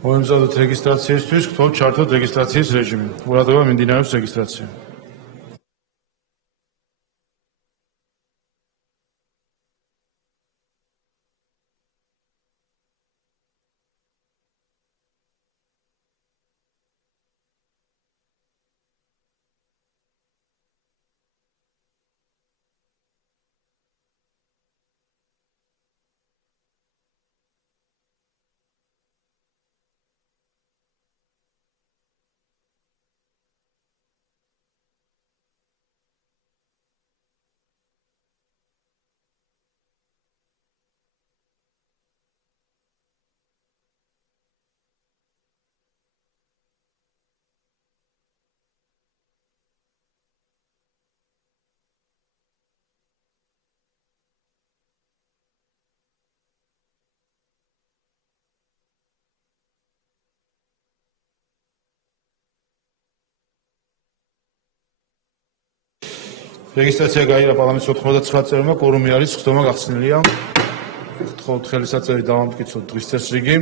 მოემზადოთ რეგისტრაციისთვის, გთხოვთ ჩართოთ რეგისტრაციის რეჟიმი. ყურადღება მიმდინარეობს რეგისტრაცია. რეგისტრაცია გაიღო პარლამენტის 99 წევრმა, კორუმი არის, ხდომა გახსნილია. გთხოვთ ხელისაწერი დავამტკიცოთ დღის წესრიგი.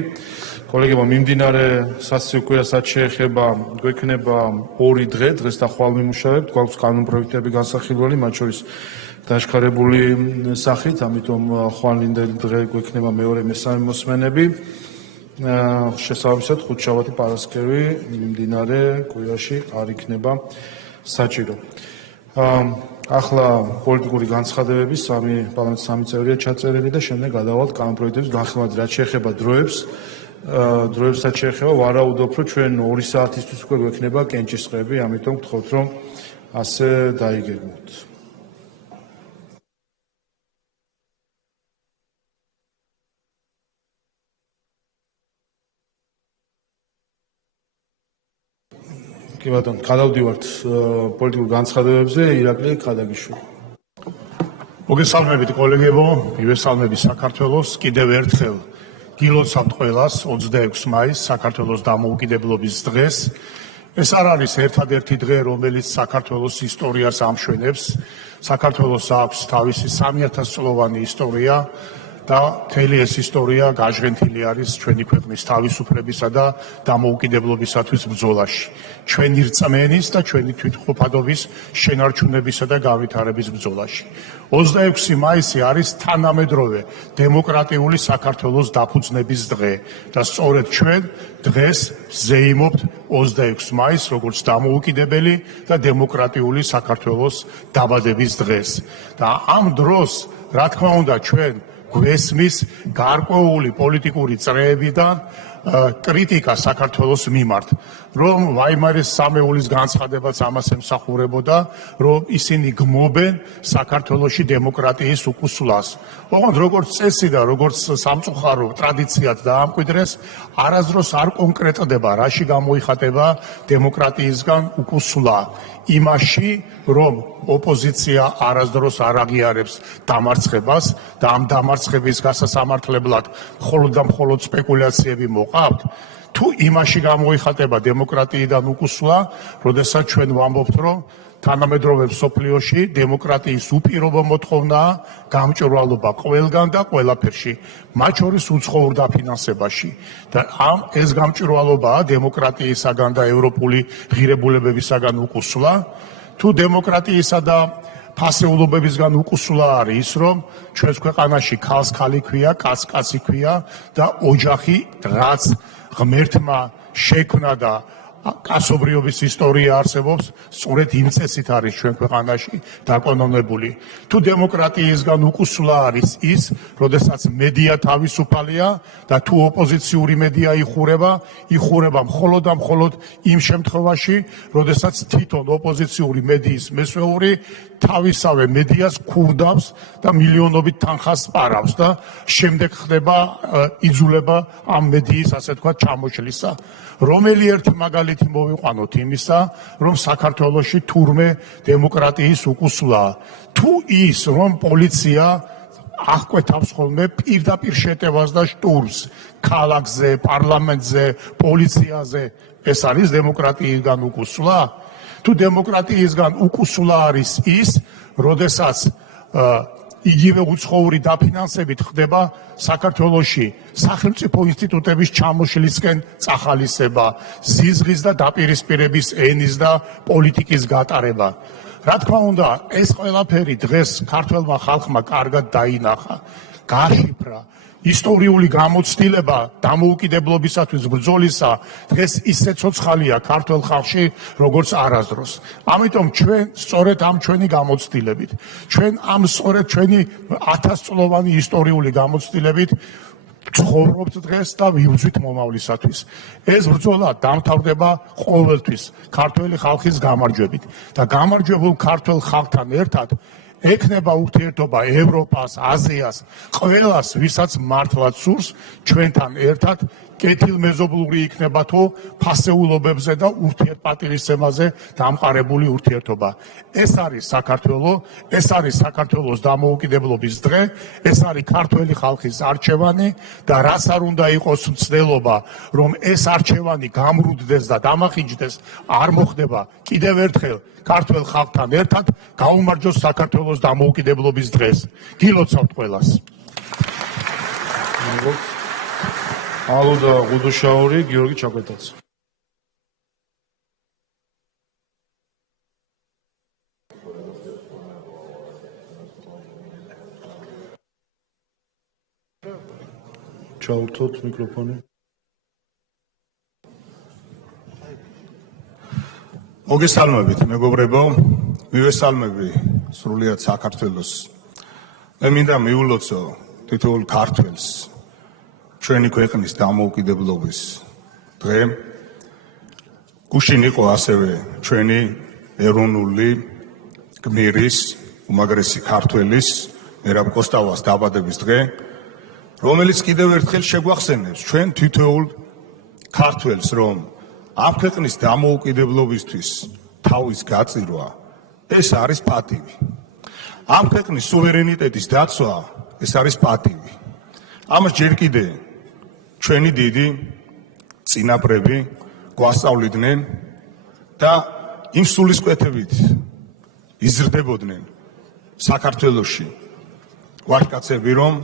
კოლეგებო, მიმდინარე სასწრაფო კვირასაც შეეხება გვექნება 2 დღე, დღეს და ხვალ ვიმუშავებთ, გვაქვს კანონპროექტები განსახილველი, მათ შორის დაშქარებული სახით, ამიტომ ხვალინდელი დღე გვექნება მეორე მესამე მოსმენები. შესაბამისად, ხუთშაბათი, პარასკევი მიმდინარე კვირაში არ იქნება საჭირო. ახლა პოლიტიკური განცხადებები პარლამენტის 3 წევრია ჩაწერილი და შემდეგ გადავალთ კანონპროექტების განხილვაზე. რაც შეეხება დროებსაც შეეხება, ვარაუდობ, რომ ჩვენ 2 საათისთვის უკვე გვექნება კენჭისყრები, ამიტომ გთხოვთ, რომ ასე დაიგეგმოთ. კი ბატონო, გადავდივართ პოლიტიკურ განცხადებებზე, ირაკლი ხადაგიშვილი. მოგესალმებით კოლეგებო, მივესალმები საქართველოს, კიდევ ერთხელ გილოცავთ ყველას 26 მაისს, საქართველოს დამოუკიდებლობის დღეს. ეს არ არის ერთადერთი დღე, რომელიც საქართველოს ისტორიას ამშვენებს. საქართველოს აქვს თავისი 3000 წლოვანი ისტორია და მთელი ეს ისტორია გაჟღენთილი არის ჩვენი ქვეყნის თავისუფლებისა და დამოუკიდებლობისათვის ბრძოლაში. ჩვენი რწმენის და ჩვენი თვითმყოფადობის შენარჩუნებისა და განვითარების ბრძოლაში. 26 მაისი არის თანამედროვე დემოკრატიული საქართველოს დაფუძნების დღე და სწორედ ჩვენ დღეს ზეიმობთ 26 მაისს როგორც დამოუკიდებელი და დემოკრატიული საქართველოს დაბადების დღეს. და ამ დროს, რა თქმა უნდა, ჩვენ გვესმის გარკვეული პოლიტიკური წრეებიდან კრიტიკა საქართველოს მიმართ, რომ ვაიმარის სამეულის განცხადებაც ამას ემსახურებოდა, რომ ისინი გმობენ საქართველოში დემოკრატიის უკუსლას. ოღონდ როგორც წესი და როგორც სამწუხარო ტრადიციად დაამკვიდრეს, არასდროს არ კონკრეტდება, რაში გამოიხატება დემოკრატიისგან უკუსლა. იმაში, რომ ოპოზიცია არასდროს არ აღიარებს დამარცხებას და ამ დამარცხების გასასამართლებლად მხოლოდ და მხოლოდ სპეკულაციები მოყავთ, თუ იმაში გამოიხატება დემოკრატიიდან უკუსლა, როდესაც ჩვენ ვამბობთ, რომ თანამედროვე მსოფლიოში დემოკრატიის უპირობო მოთხოვნაა გამჭვირვალობა ყველგან და ყველაფერში, მათ შორის უცხოურ დაფინანსებაში. და ეს გამჭვირვალობაა დემოკრატიისაგან და ევროპული ღირებულებებისაგან უკუსლა. თუ დემოკრატიისა და ფასეულობებისგან უკუსლა არის ის, რომ ჩვენს ქვეყანაში ქალს ქალი ქვია, კაცს კაცი ქვია და ოჯახი, რაც ღმერთმა შექმნა და კაცობრიობის ისტორია არსებობს, სწორედ იმ წესით არის ჩვენ ქვეყანაში დაკანონებული. თუ დემოკრატიისგან უკუსლა არის ის, როდესაც მედია თავისუფალია და თუ ოპოზიციური მედია იხურება მხოლოდ და მხოლოდ იმ შემთხვევაში, როდესაც თვითონ ოპოზიციური მედიის მესვეული თავისავე მედიას ქურდავს და მილიონობით თანხას სპარავს და შემდეგ ხდება იძულება ამ მედიის, ასე თქვა, ჩამოშლისა. რომელი ერთი მაგალითი მოვიყვანოთ იმისა, რომ საქართველოში თურმე დემოკრატიის უკუსლაა. თუ ის, რომ პოლიცია აღკვეთავს ხოლმე პირდაპირ შეტევას და შტურმს ქალაქზე, პარლამენტზე, პოლიციაზე, ეს არის დემოკრატიისგან უკუსლა? თუ დემოკრატიისგან უკუსლა არის ის, როდესაც იგივე უცხოური დაფინანსებით ხდება საქართველოში სახელმწიფო ინსტიტუტების ჩამოშლისკენ წახალისება, ზიზღის და დაპირისპირების ენის და პოლიტიკის გატარება. რა თქმა უნდა, ეს ყველაფერი დღეს ქართველმა ხალხმა კარგად დაინახა, გაშიფრა. ისტორიული გამოცდილება დამოუკიდებლობისათვის ბრძოლისა დღეს ისე ცოცხალია ქართულ ხალხში, როგორც არასდროს. ამიტომ ჩვენ სწორედ ამ ჩვენი გამოცდილებით, სწორედ ჩვენი 1000-წლოვანი ისტორიული გამოცდილებით ცხოვრობთ დღეს და ვიბრძვით მომავლისათვის. ეს ბრძოლა დამთავრდება ყოველთვის ქართველი ხალხის გამარჯვებით და გამარჯვებულ ქართველ ხალხთან ერთად ექნება ურთიერთობა ევროპას, აზიას, ყველას, ვისაც მართლაც სურს, ჩვენთან ერთად კეთილმეზობლური იქნება თუ ფასეულობებზე და ურთიერთპატივისცემაზე დამყარებული ურთიერთობა. ეს არის საქართველო, ეს არის საქართველოს დამოუკიდებლობის დღე, ეს არის ქართველი ხალხის არჩევანი და რაც არ უნდა იყოს მცდელობა, რომ ეს არჩევანი გამრუდდეს და დამახინჯდეს, არ მოხდება კიდევ ერთხელ ქართველ ხალხთან ერთად გაუმარჯოს საქართველოს დამოუკიდებლობის დღეს. გილოცავთ ყველას. ალოდა ღუდუშაური, გიორგი ჩაკვეტაც. ჩაურთოთ მიკროფონი. მოგესალმებით, მეგობრებო, მივესალმები სრულიად საქართველოს. მე მინდა მიულოცო თითოეულ ქართველს ჩვენი ქვეყნის დამოუკიდებლობის დღე. გუშინ იყო ასევე ჩვენი ეროვნული გმირის, უმაგრესი ქართველის მერაბ კოსტავას დაბადების დღე, რომელიც კიდევ ერთხელ შეგვახსენებს ჩვენ თითოეულ ქართველს, რომ ამ ქვეყნის დამოუკიდებლობისთვის თავის გაწირვა ეს არის პატივი. ამ ქვეყნის სუვერენიტეტის დაცვა ეს არის პატივი. ამას ჯერ კიდე ჩვენი დიდი წინაპრები გვასწავლიდნენ და იმ სულისკვეთებით იზრდებოდნენ საქართველოში ვაჟკაცები, რომ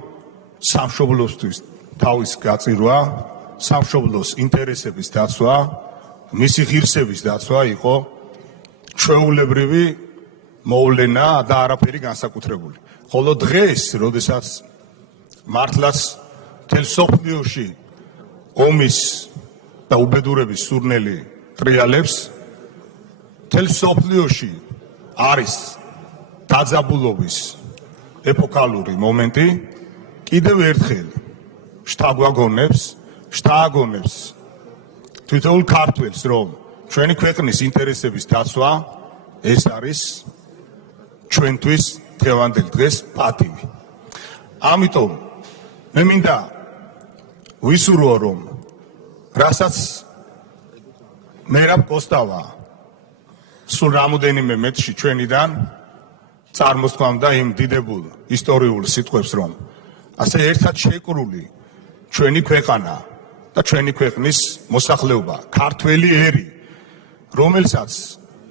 სამშობლოსთვის თავის გაწირვა, სამშობლოს ინტერესების დაცვა, მისი ღირსების დაცვა იყო ჩვეულებრივი მოვლენა და არაფერი განსაკუთრებული. ხოლო დღეს, როდესაც მართლაც მთელ მსოფლიოში ომის და უბედურების სურნელი ტრიალებს, მთელ მსოფლიოში არის დაძაბულობის ეპოქალური მომენტი, კიდევ ერთხელ შთააგონებს თითოეულ ქართველს, რომ ჩვენი ქვეყნის ინტერესების დაცვა ეს არის ჩვენთვის დღევანდელ დღეს პატივი. ამიტომ მე მინდა ვისურვო, რომ რასაც მერაბ კოსტავა სულ რამოდენიმე მეტრში ჩვენიდან წარმოსთქვამდა იმ დიდებულ ისტორიულ სიტყვებს, რომ ასე ერთად შეკრული ჩვენი ქვეყანა და ჩვენი ქვეყნის მოსახლეობა, ქართველი ერი, რომელსაც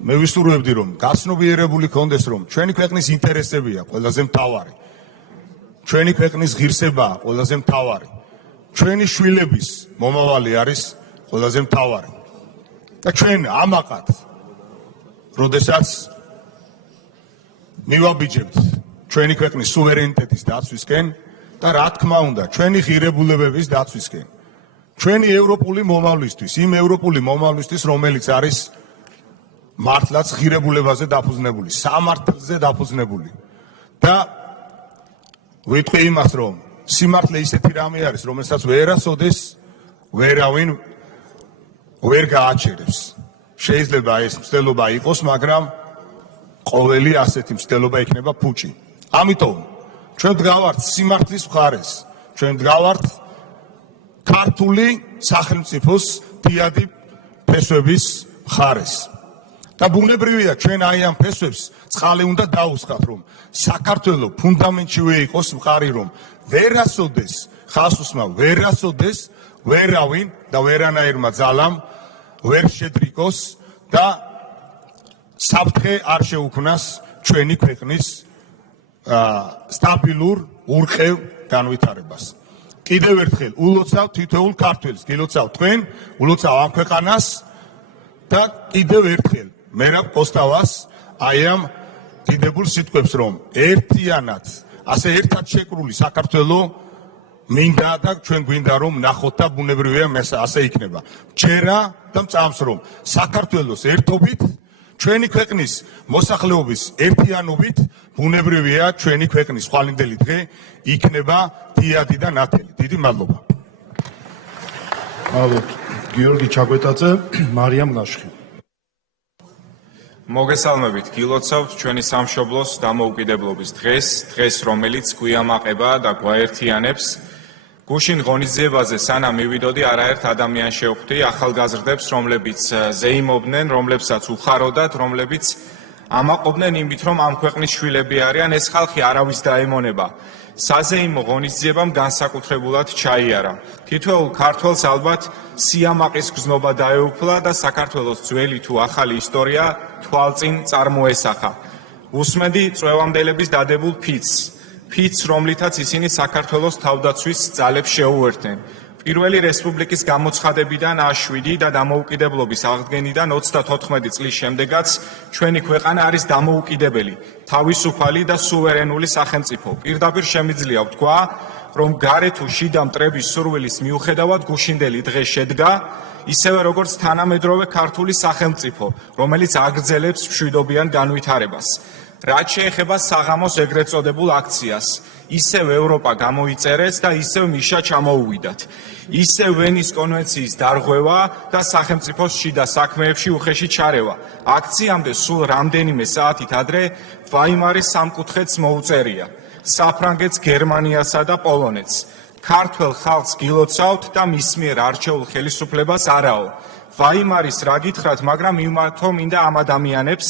მე ვისურვებდი, რომ გაცნობიერებული ქონდეს, რომ ჩვენი ქვეყნის ინტერესებია ყველაზე მთავარი, ჩვენი ქვეყნის ღირსებაა ყველაზე მთავარი, ჩვენი შვილების მომავალი არის ყველაზე მთავარი. და ჩვენ ამაყად, როდესაც მივაბიჯებთ ჩვენი ქვეყნის სუვერენიტეტის დაცვისკენ და რა თქმა უნდა, ჩვენი ღირებულებების დაცვისკენ, ჩვენი ევროპული მომავლისთვის, იმ ევროპული მომავლისთვის, რომელიც არის მართლაც ღირებულებაზე დაფუძნებული, სამართლზე დაფუძნებული. და ვიტყვი იმას, რომ სიმართლე ისეთი რამე არის, რომელსაც ვერასოდეს ვერავინ ვერ გააჩერებს. შეიძლება ეს მცდელობა იყოს, მაგრამ ყოველი ასეთი მცდელობა იქნება ფუჭი. ამიტომ ჩვენ ვდგავართ სიმართლის მხარეს, ჩვენ ვდგავართ ქართული სახელმწიფოს დიადი ფესვების მხარეს. და ბუნებრივია, ჩვენ აი ამ ფესვებს წყალი უნდა დაუსხათ, რომ საქართველო ფუნდამენტშივე იყოს მყარი, რომ ვერასოდეს ხალხსმა ვერასოდეს ვერავინ და ვერანაირმა ძალამ ვერ შედრიკოს და საფრთხე არ შეუქმნას ჩვენი ქვეყნის სტაბილურ ურყევ განვითარებას. კიდევ ერთხელ ულოცავ თითოეულ ქართველს, გილოცავ თქვენ, ულოცავ ამ ქვეყანას და კიდევ ერთხელ მერაბ კოსტავას აი ამ დიდებულ სიტყვებს რომ ერთიანად, ასე ერთად შეკრული საქართველო მინდა და ჩვენ გვინდა რომ ნახოთ და ბუნებრივია ასე იქნება. ჯერა და მწამს რომ საქართველოს ერთობით ჩვენი ქვეყნის მოსახლეობის ერთიანობით ბუნებრივია ჩვენი ქვეყნის ხვალინდელი დღე იქნება დიადი და ნათელი. დიდი მადლობა. ალბათ გიორგი ჩაგვეტაძე, მარიამ ლაშხი. მოგესალმებით, გილოცავთ ჩვენი სამშობლოს დამოუკიდებლობის დღეს, რომელიც გვიამაყება და გვაერთიანებს. გუშინ ღონისძიებაზე სანამ მივიდოდი, არაერთ ადამიანს შევხვდი, ახალგაზრდებს, რომლებიც ზეიმობდნენ, რომლებსაც უხაროდათ, რომლებიც ამაყობდნენ იმით, რომ ამ ქვეყნის შვილები არიან, ეს ხალხი არავის დაემონება. საზეიმო ღონისძიებამ განსაკუთრებულად ჩაიარა. თითოეულ ქართველს ალბათ სიამაყის გზნობა დაეუფლა და საქართველოს ძველი თუ ახალი ისტორია თვალწინ წარმოესახა. უსმენდი წვევამდელების დადებულ ფიცს, რომლითაც ისინი საქართველოს თავდაცვის ძალებს შეუერთდნენ. პირველი რესპუბლიკის გამოცხადებიდან 7 და დამოუკიდებლობის აღდგენიდან 34 წლის შემდეგაც ჩვენი ქვეყანა არის დამოუკიდებელი, თავისუფალი და სუვერენული სახელმწიფო. პირდაპირ შემიძლია ვთქვა, რომ გარე თუ შიდა მტრების სურვილის მიუხედავად გუშინდელი დღე შედგა, ისევე როგორც თანამედროვე ქართული სახელმწიფო, რომელიც აგრძელებს მშვიდობიან განვითარებას. რაც შეეხება საღამოს ეგრეთ წოდებულ აქციას, ისევ ევროპა გამოიწერეს და ისევ მიშა ჩამოუვიდათ. ისევ ვენის კონვენციის დარღვევა და სახელმწიფოს შიდა საქმეებში უხეში ჩარევა. აქციამდე სულ რამდენიმე საათით ადრე ვაიმარის სამკუთხედს მოუწერია. საფრანგეთს, გერმანიასა და პოლონეთს. ქართველ ხალხს გილოცავთ და მის მიერ არჩეულ ხელისუფლებას არაო. ვაიმარის რა გითხრათ, მაგრამ მიმართო მინდა ამ ადამიანებს.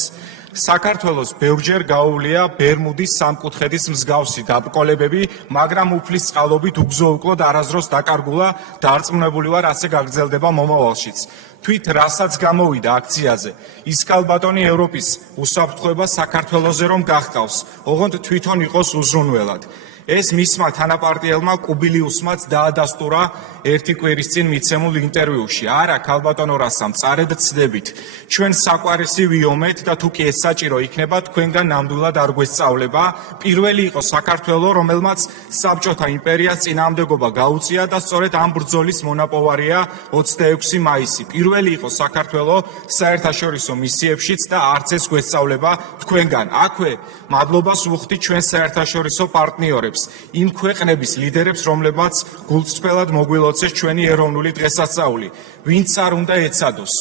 საქართველოს ბევრჯერ გაუვლია ბერმუდის სამკუთხედის მსგავსი დაბრკოლებები, მაგრამ უფლის წყალობით უგზო-უკლოდ არასდროს დაკარგულა, დარწმუნებული ვარ, ასე გაგრძელდება მომავალშიც. თვით რასაც გამოვიდა აქციაზე, ის კალბატონი ევროპის უსაფრთხოება საქართველოზე რომ გახყავს, ოღონდ თვითონ იყოს უზრუნველად. ეს მისმა თანაპარტიელმა კუბილიუსმაც დაადასტურა ერთი კვირის წინ მიცემულ ინტერვიუში. არა, ქალბატონო რასამ, წარედ ცდებით. ჩვენ საყვარისი ვიომეთ და თუ კი ეს საჭირო იქნება, თქვენგან ნამდვილად არ გვესწავლება. პირველი იყო საქართველო, რომელმაც საბჭოთა იმპერიას წინააღმდეგობა გაუწია და სწორედ ამ ბრძოლის მონაპოვარია 26 მაისი. პირველი იყო საქართველო საერთაშორისო მისიებშიც და არც ეს გვესწავლება თქვენგან. აქვე მადლობას ვუხდით ჩვენ საერთაშორისო პარტნიორებს. იმ ქვეყნების ლიდერებს, რომლებმაც გულწრფელად მოგვილოცეს ჩვენი ეროვნული დღესასწაული. ვინც არ უნდა ეცადოს,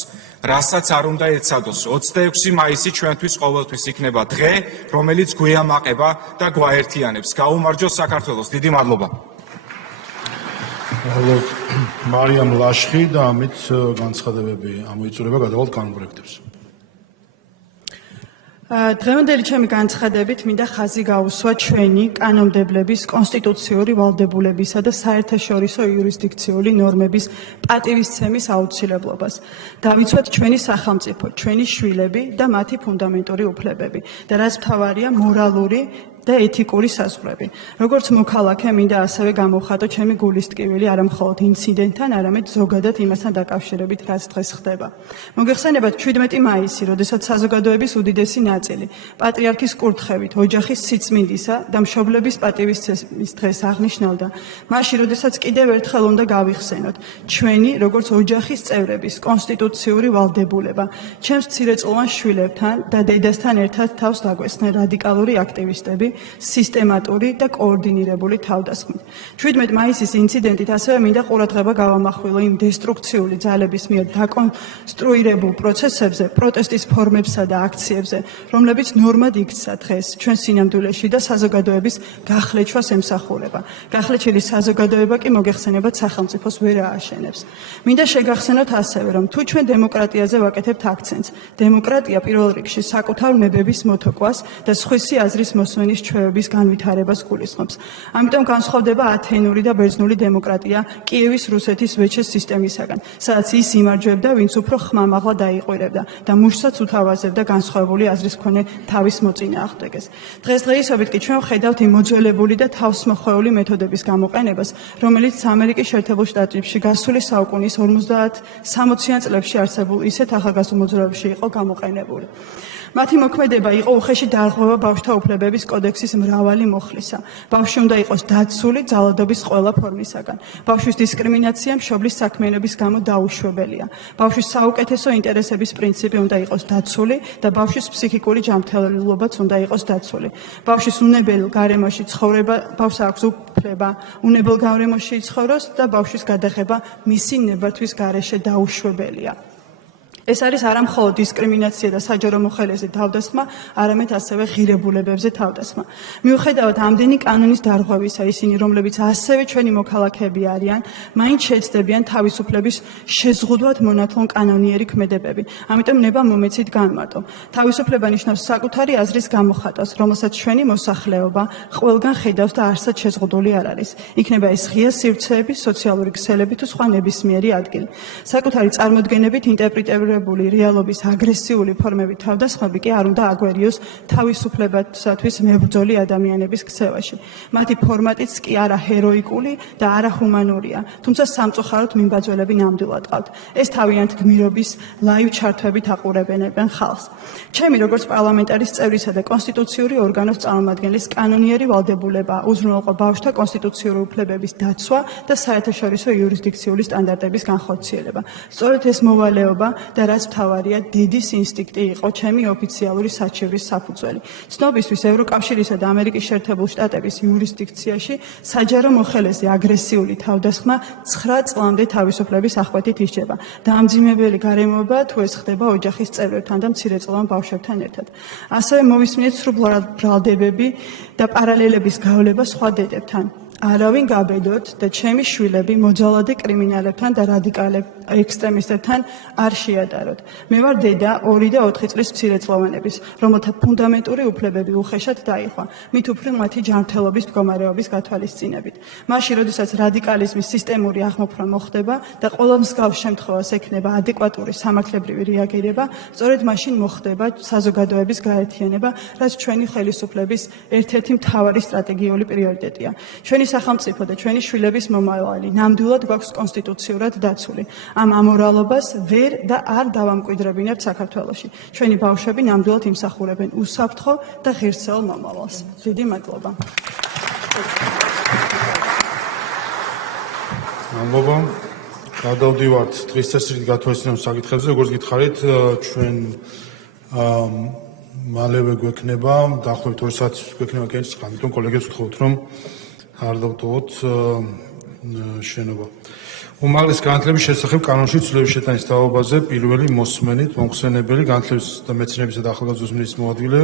რასაც არ უნდა ეცადოს, 26 მაისი ჩვენთვის ყოველთვის იქნება დღე, რომელიც გვიამაყება და გვაერთიანებს. გაუმარჯოს საქართველოს. დიდი მადლობა. მარიამ ლაშხი და ამით განცხადებები ამოიწურება გადავალთ კანონპროექტებს. დღევანდელი ჩემი განცხადებით მინდა ხაზი გაუსვა ჩვენი კანონმდებლების, კონსტიტუციური ვალდებულებისა და საერთაშორისო იურისდიქციული ნორმების პატივისცემის აუცილებლობას. დავიცვათ ჩვენი სახელმწიფო, ჩვენი შვილები და მათი ფუნდამენტური უფლებები და რაც მთავარია მორალური და ეთიკური საზღვრები. როგორც მოქალაქე მინდა ასევე გამოვხატო ჩემი გულის ტკივილი არა მხოლოდ ინციდენტთან, არამედ ზოგადად იმასთან დაკავშირებით, რაც დღეს ხდება. მოგეხსენებათ 17 მაისი, როდესაც საზოგადოების უდიდესი ნაწილი პატრიარქის კურთხევით, ოჯახის სიწმინდისა და მშობლების პატივისცემის დღეს აღნიშნავდა, მაშინ, როდესაც კიდევ ერთხელ უნდა გავიხსენოთ, ჩვენი, როგორც ოჯახის წევრების კონსტიტუციური ვალდებულება, ჩემს მცირეწლოვან შვილებთან და დედასთან ერთად თავს დაგვესხნენ რადიკალური აქტივისტები, სისტემატური და კოორდინირებული თავდასხმით. 17 მაისის ინციდენტით ასევე მინდა ყურადღება გავამახვილო იმ დესტრუქციული ძალების მიერ დაკონსტრუირებულ პროცესებზე, პროტესტის ფორმებსა და აქციებზე, რომლებიც ნორმად იქცა დღეს ჩვენ სინამდვილეში და საზოგადოების გახლეჩვას ემსახურება. გახლეჩილი საზოგადოება კი მოგეხსენებათ სახელმწიფოს ვერ ააშენებს. მინდა შეგახსენოთ ასევე, რომ თუ ჩვენ დემოკრატიაზე ვაკეთებთ აქცენტს, დემოკრატია პირველ რიგში საკუთარ ნებების მოთოკვას და სხვისი აზრის მოსმენის მართლმორჩევების განვითარებას გულისხმობს. ამიტომ განსხვავდება ათენური და ბერძნული დემოკრატია კიევის რუსეთის ვეჩეს სისტემისაგან, სადაც ის იმარჯვებდა, ვინც უფრო ხმამაღლა დაიყვირებდა და მუშსაც უთავაზებდა განსხვავებული აზრის მქონე თავის მოწინააღმდეგეს. დღესდღეობით კი ჩვენ ვხედავთ იმ მოძველებული და თავსმოხვეული მეთოდების გამოყენებას, რომელიც ამერიკის შეერთებულ შტატებში გასული საუკუნის 50-60-იან წლებში არსებულ ისეთ ახალგაზრდულ მოძრაობებში იყო გამოყენებული. მათი მოქმედება იყო უხეში დარღვევა ბავშვთა უფლებების კოდექსის მრავალი მოხლისა. ბავშვი უნდა იყოს დაცული ძალადობის ყველა ფორმისაგან. ბავშვის დისკრიმინაცია მშობლის საქმიანობის გამო დაუშვებელია. ბავშვის საუკეთესო ინტერესების პრინციპი უნდა იყოს დაცული და ბავშვის ფსიქიკური ჯანმრთელობაც უნდა იყოს დაცული. ბავშვის უნებელ გარემოში ცხოვრება, ბავშვს აქვს უფლება უნებელ გარემოში იცხოვროს და ბავშვის გადაღება მისი ნებართვის გარეშე დაუშვებელია. ეს არის არა მხოლოდ დისკრიმინაცია და საჯარო მოხელეზე თავდასხმა, არამედ ასევე ღირებულებებზე თავდასხმა. მიუხედავად ამდენი კანონის დარღვევისა, ისინი, რომლებიც ასევე ჩვენი მოქალაქეები არიან, მაინც შეცდებიან თავისუფლების შეზღუდვად მონათლონ კანონიერი ქმედებები. ამიტომ ნება მომეცით განმარტო. თავისუფლება ნიშნავს საკუთარი აზრის გამოხატავს, რომელსაც ჩვენი მოსახლეობა ყველგან ხედავს და არსად შეზღუდული არ არის. იქნება ეს ღია სივრცეები, სოციალური ქსელები თუ სხვა ნებისმიერი ადგილი. საკუთარი წარმოდგენებით ინტერპრეტირებული რეალობის აგრესიული ფორმებით თავდასხმები კი არ უნდა აგვერიოს თავისუფლებისათვის მებრძოლი ადამიანების ქცევაში. მათი ფორმატიც კი არა ჰეროიკული და არა ჰუმანურია, თუმცა სამწუხაროდ მიმბაძველები ნამდვილად ყავთ. ეს თავიანთ გმირობის ლაივ ჩართვებით აყურებენ ხალხს. ჩემი როგორც პარლამენტარის წევრისა და კონსტიტუციური ორგანოს წარმომადგენლის კანონიერი ვალდებულება უზრუნველყო ბავშვთა კონსტიტუციური უფლებების დაცვა და საერთაშორისო იურისდიქციული სტანდარტების განხორციელება. სწორედ ეს მოვალეობა და რაც მთავარია, დედის ინსტინქტი იყო ჩემი ოფიციალური საჩივრის საფუძველი. ცნობისთვის ევროკავშირისა და ამერიკის შეერთებულ შტატების იურისდიქციაში საჯარო მოხელეზე აგრესიული თავდასხმა 9 წლამდე თავისუფლების აღკვეთით ისჯება. დაამძიმებელი გარემოება თუ ეს ხდება ოჯახის წევრებთან და მცირეწლოვან ბავშვებთან ერთად. ასევე მოვისმინეთ სრულ ბრალდებები და პარალელების გავლება სხვა დედებთან. არავინ გაბედოთ და ჩემი შვილები მოძალადე კრიმინალებთან და რადიკალ ექსტრემისტებთან არ შეადაროთ. მე ვარ დედა 2 და 4 წლის მცირეწლოვანების, რომელთა ფუნდამენტური უფლებები უხეშად დაიხვა, მით უფრო მათი ჯანმრთელობის მდგომარეობის გათვალისწინებით. მაშინ, როდესაც რადიკალიზმის სისტემური აღმოფხვრა მოხდება და ყველა მსგავს შემთხვევას ექნება ადეკვატური სამართლებრივი რეაგირება, სწორედ მაშინ მოხდება საზოგადოების გაერთიანება, რაც ჩვენი ხელისუფლების ერთ-ერთი მთავარი სტრატეგიული პრიორიტეტია. ჩვენი სახელმწიფო და ჩვენი შვილების მომავალი ნამდვილად გვაქვს კონსტიტუციურად დაცული. ამ ამორალობას ვერ და არ დავამკვიდრებინებთ საქართველოში. ჩვენი ბავშვები ნამდვილად იმსახურებენ უსაფრთხო და ღირსეულ მომავალს. დიდი მადლობა. მადლობა. გადავდივართ დღის წესრიგით გათვალისწინებულ საკითხებზე, როგორც გითხარით, ჩვენ მალევე გვექნება, დაახლოებით 2 საათს გვექნება კენჭის ხანი, თუმცა კოლეგებს ვთხოვთ, რომ არ დავტოვოთ შენობა. უმაღლეს განათლების შესახებ კანონში ცვლილების შეტანის თაობაზე პირველი მოსმენით მომხსენებელი განათლების და მეცნიერებისა და ახალგაზრდობის მინისტრის მოადგილე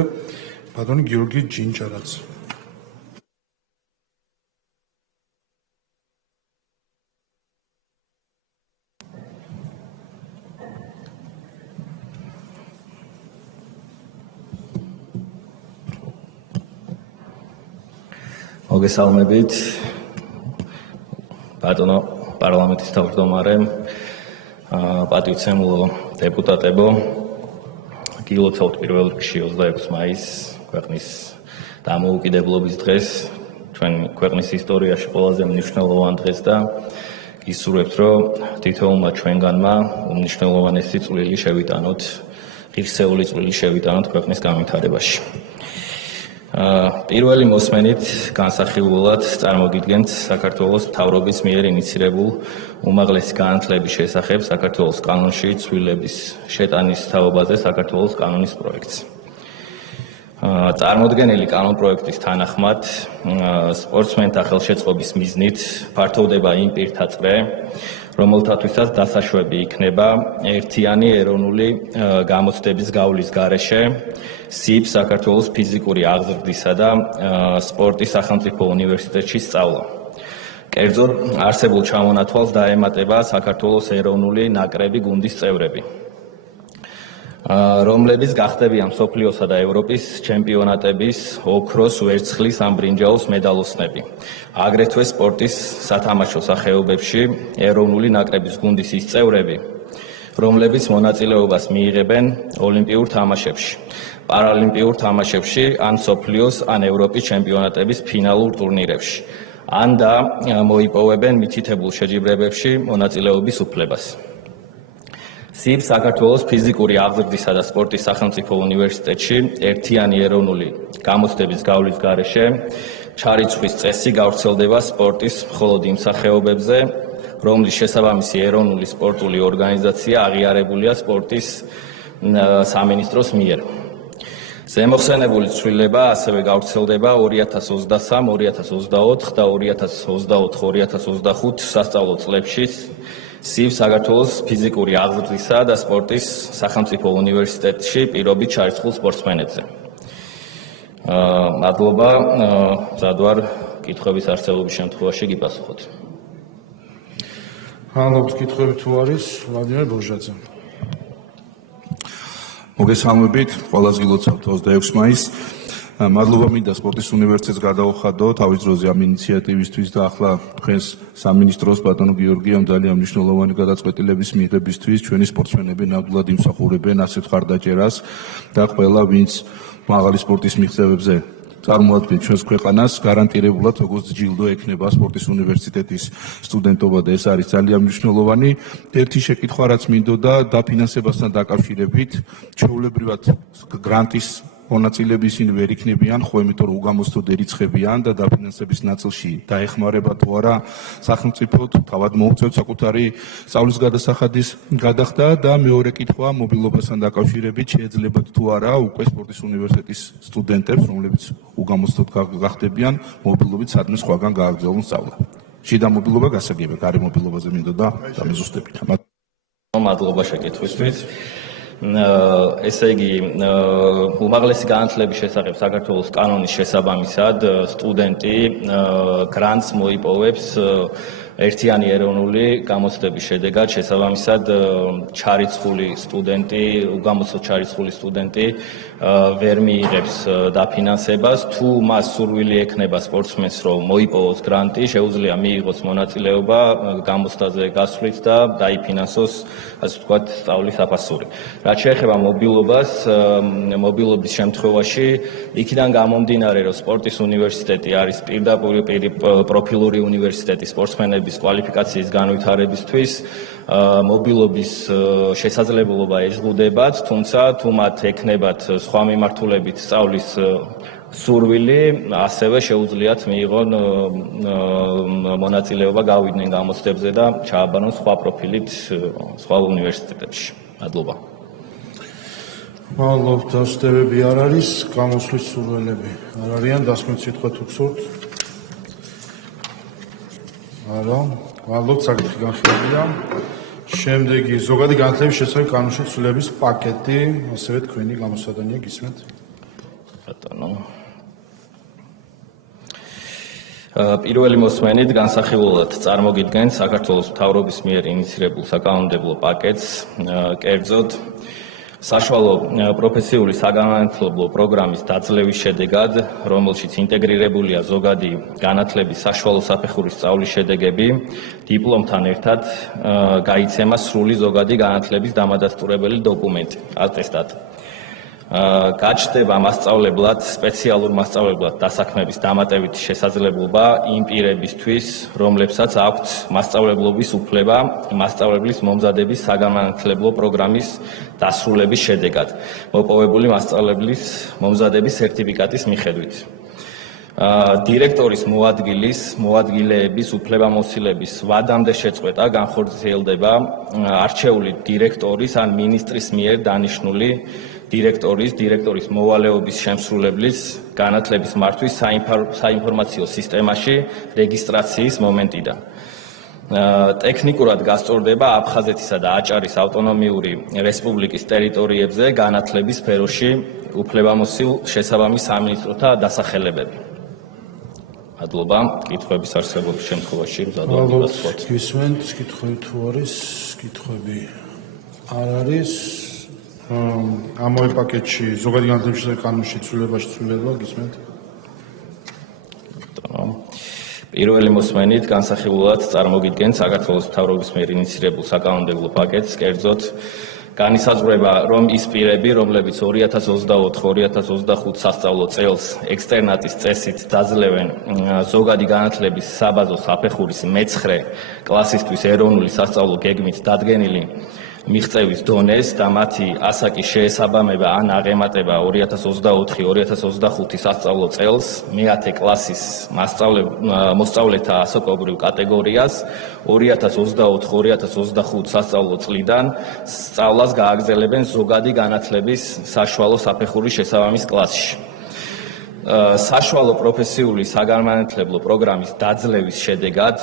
ბატონი გიორგი ჯინჯარაც. მოგესალმებით ბატონო პარლამენტის თავმჯდომარე, პატივცემულო დეპუტატებო, გილოცავთ პირველ რიგში 26 მაისს, ქვეყნის დამოუკიდებლობის დღეს, ჩვენ ქვეყნის ისტორიაში ყველაზე მნიშვნელოვან დღეს და გისურვებთ, რომ თითოეულმა ჩვენგანმა უმნიშვნელოვანესი წვლილი შევიტანოთ, ღირსეული წვლილი შევიტანოთ ქვეყნის განვითარებაში. პირველი მოსმენით განსახილულად წარმოგიდგენთ საქართველოს მთავრობის მიერ ინიცირებულ უმაღლესი განათლების შესახებ საქართველოს კანონში ცვლილების შეტანის თაობაზე საქართველოს კანონის პროექტს. წარმოდგენილი კანონ პროექტის თანახმად სპორტსმენთა ხელშეწყობის მიზნით ფართოვდება იმ პირთა წრე, რომელთათვისაც დასაშვები იქნება ერთიანი ეროვნული გამოცდების გავლის გარეშე SIP საქართველოს ფიზიკური აღზრდისა და სპორტის სახელმწიფო უნივერსიტეტში სწავლა. კერძოდ, არსებულ ჩამონათვალს დაემატება საქართველოს ეროვნული ნაკრები გუნდის წევრები. რომლებიც გახდებიან მსოფლიოსა და ევროპის ჩემპიონატების ოქროს, ვერცხლის ან ბრინჯაოს მედალოსნები. აგრეთვე სპორტის სათამაშო სახეობებში ეროვნული ნაკრების გუნდის ის წევრები, რომლებიც მონაწილეობას მიიღებენ ოლიმპიურ თამაშებში, პარალიმპიურ თამაშებში ან მსოფლიოს ან ევროპის ჩემპიონატების ფინალურ ტურნირებში, ან და მოიპოვებენ მითითებულ შეჯიბრებებში მონაწილეობის უფლებას. სიბ საქართველოს ფიზიკური აღზრდისა და სპორტის სახელმწიფო უნივერსიტეტში ერთიანი ეროვნული გამოცდების გავლის გარეშე ჩარიცხვის წესი გავრცელდება სპორტის მხოლოდ იმ სახეობებზე, რომლის შესაბამისი ეროვნული სპორტული ორგანიზაცია აღიარებულია სპორტის სამინისტროს მიერ. ზემოხსენებული ცვლილება ასევე გავრცელდება 2023, 2024 და 2024-2025 სასწავლო წლებში სივ საქართველოს ფიზიკური აღზრდისა და სპორტის სახელმწიფო უნივერსიტეტში პირობით ჩარიცხულ სპორტსმენებზე. მადლობა, მზად ვარ კითხვების არსებობის შემთხვევაში გიპასუხოთ. ალბათ კითხვები თუ არის, ვლადიმერ ბოჟაძე. მოგესალმებით, ყველას გილოცავთ 26 მაისს. მადლობა მინდა სპორტის უნივერსიტეტს გადავხადო თავის დროზე ამ ინიციატივისთვის და ახლა თქვენს სამინისტროს ბატონო გიორგიამ ძალიან მნიშვნელოვანი გადაწყვეტილების მიღებისთვის ჩვენი სპორტსმენები ნამდვილად იმსახურებენ ასეთ ხარდაჭერას და ყველა ვინც მაღალი სპორტის მიღწევებზე წარმოადგენს ჩვენს ქვეყანას გარანტირებულად როგორც ჯილდო ექნება სპორტის უნივერსიტეტის სტუდენტობა და ეს არის ძალიან მნიშვნელოვანი. ერთი შეკითხვა რაც მინდოდა დაფინანსებასთან დაკავშირებით ჩვეულებრივად გრანტის მონაწილეები ისინი ვერ იქნებიან, ხო, იმიტომ რომ უგამოცდოდი რიცხებიან და დაფინანსების ნაწილში დაეხმარება თუ არა სახელმწიფო თუ თავად მოუწევთ საკუთარი სწავლის გადასახადის გადახდა და მეორე კითხვა მობილობასთან დაკავშირებით შეეძლებათ თუ არა უკვე სპორტის უნივერსიტეტის სტუდენტებს, რომლებიც უგამოცდოდ გახდებიან, მობილობით სადმე სხვაგან გააგრძელონ სწავლა. შიდა მობილობა გასაგებია, გარე მობილობაზე მინდოდა დამეზუსტებით. მადლობა შეკითხვისთვის. ესე იგი, უმაღლესი განათლების შესახებ საქართველოს კანონის შესაბამისად სტუდენტი გრანტს მოიპოვებს ერთიანი ეროვნული გამოცდების შედეგად შესაბამისად ჩარიცხული სტუდენტი, უგამოცდოდ ჩარიცხული სტუდენტი ვერ მიიღებს დაფინანსებას. თუ მას სურვილი ექნება სპორტსმენს, რომ მოიპოვოს გრანტი, შეუძლია მიიღოს მონაწილეობა გამოცდაზე გასვლით და დაიფინანსოს, ასე ვთქვათ, სწავლის საფასური. რაც შეეხება მობილობას, მობილობის შემთხვევაში იქიდან გამომდინარე, რომ სპორტის უნივერსიტეტი არის პირდაპირ პროფილური უნივერსიტეტი სპორტსმენების კვალიფიკაციის განვითარებისთვის, მობილობის შესაძლებლობა ეძღუდებათ, თუმცა თუ მათ ექნებათ სხვა მიმართულებით სწავლის სურვილი, ასევე შეუძლიათ მიიღონ მონაწილეობა, გავიდნენ გამოცდებზე და ჩააბარონ სხვა პროფილით სხვა უნივერსიტეტებში. მადლობა. მადლობთ, დასდებები არ არის, გამოსვლის სურვილები არ არიან, დასკვენ სიტყვა თუ გსურთ? არა, მადლობთ, საკითხი განხილულია. შემდეგი ზოგადი განათლების შესახებ კანონში ცვლილების პაკეტი, ასევე თქვენი გამოსადენია გისმენთ. ბატონო. პირველი მოსმენით განსახილველად წარმოგიდგენთ საქართველოს მთავრობის მიერ ინიცირებულ საკანონმდებლო პაკეტს, კერძოდ საშუალო პროფესიული საგანმანათლებლო პროგრამის დაძლევის შედეგად, რომელშიც ინტეგრირებულია ზოგადი განათლების საშუალო საფეხურის სწავლის შედეგები, დიპლომთან ერთად გაიცემა სრული ზოგადი განათლების დამადასტურებელი დოკუმენტი, ატესტატი. გაჩნდება მასწავლებლად, სპეციალურ მასწავლებლად დასაქმების დამატებითი შესაძლებლობა იმ პირებისთვის, რომლებსაც აქვთ მასწავლებლობის უფლება მასწავლებლის მომზადების საგანმანათლებლო პროგრამის დასრულების შედეგად, მოპოვებული მასწავლებლის მომზადების სერტიფიკატის მიხედვით. დირექტორის მოადგილეების უფლებამოსილების ვადამდე შეწყვეტა განხორციელდება არჩეული დირექტორის ან მინისტრის მიერ დანიშნული დირექტორის მოვალეობის შემსრულებლის განათლების მართვის საინფორმაციო სისტემაში რეგისტრაციის მომენტიდან. ტექნიკურად გასწორდება აფხაზეთისა და აჭარის ავტონომიური რესპუბლიკის ტერიტორიებზე განათლების სფეროში უფლებამოსილ შესაბამის სამინისტროთა დასახელებები. მადლობა, კითხვების არსებობის შემთხვევაში მზადვარ გიპასუხოთ. გისმენთ, კითხვები თუ არის, კითხვები არ არის. ამავე პაკეტში ზოგადი განათლების კანონში ცვლილება გისმენთ? პირველი მოსმენით განსახილულად წარმოგიდგენთ საქართველოს მთავრობის მიერ ინიცირებულ საკანონმდებლო პაკეტს, კერძოდ განისაზღვრება, რომ ის პირები, რომლებიც 2024-2025 სასწავლო წელს ექსტერნატის წესით დაძლევენ ზოგადი განათლების საბაზო საფეხურის მე-9 კლასისთვის ეროვნული სასწავლო გეგმით დადგენილი მიღწევის დონეს და მათი ასაკის შეესაბამება ან აღემატება 2024-2025 სასწავლო წელს მე-10 კლასის მოსწავლეთა ასაკობრივ კატეგორიას 2024-2025 სასწავლო წლიდან სწავლას გააგრძელებენ ზოგადი განათლების საშუალო საფეხურის შესაბამის კლასში. საშუალო პროფესიული საგანმანათლებლო პროგრამის დაძლევის შედეგად,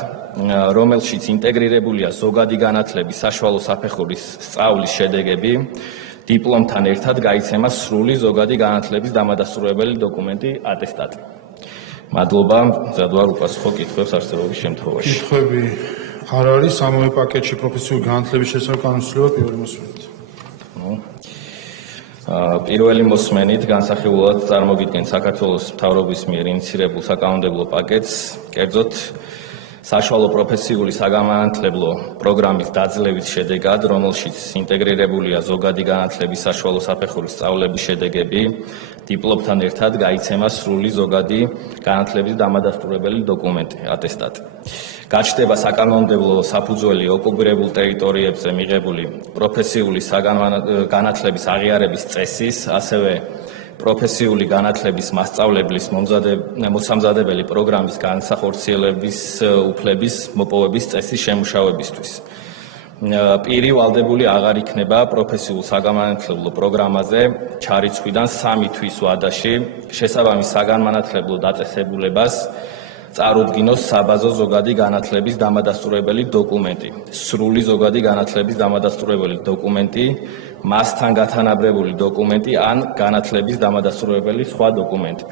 რომელშიც ინტეგრირებულია ზოგადი განათლების საშუალო საფეხურის სწავლის შედეგები, დიპლომთან ერთად გაიცემა სრული ზოგადი განათლების დამადასტურებელი დოკუმენტი ატესტატი. მადლობა, მზად ვარ უპასუხო კითხვებს არსებობის შემთხვევაში. კითხვები არ არის ამავე პაკეტში პროფესიული განათლების შესახებ კანონშლება პირველი მოსმენით. პირველი მოსმენით განსახილულად წარმოგიდგენთ საქართველოს მთავრობის მიერ ინიცირებულ საკანონმდებლო პაკეტს, კერძოდ საშუალო პროფესიული საგანმანათლებლო პროგრამის დაძლევის შედეგად, რომელშიც ინტეგრირებულია ზოგადი განათლების საშუალო საფეხურის სწავლების შედეგები, დიპლომთან ერთად გაიცემა სრული ზოგადი განათლების დამადასტურებელი დოკუმენტი, ატესტატი. გაჩნდება საკანონმდებლო საფუძველი ოკუპირებულ ტერიტორიებზე მიღებული პროფესიული განათლების აღიარების წესის, ასევე პროფესიული განათლების მასწავლებლის მოსამზადებელი პროგრამის განსახორციელების უფლების მოპოვების წესის შემუშავებისთვის. პირი ვალდებული აღარ იქნება პროფესიულ საგანმანათლებლო პროგრამაზე ჩარიცხვიდან 3 თვის ვადაში შესაბამის საგანმანათლებლო დაწესებულებას წარუდგინოს საბაზო ზოგადი განათლების დამადასტურებელი დოკუმენტი, სრული ზოგადი განათლების დამადასტურებელი დოკუმენტი, მასთან გათანაბრებული დოკუმენტი ან განათლების დამადასტურებელი სხვა დოკუმენტი.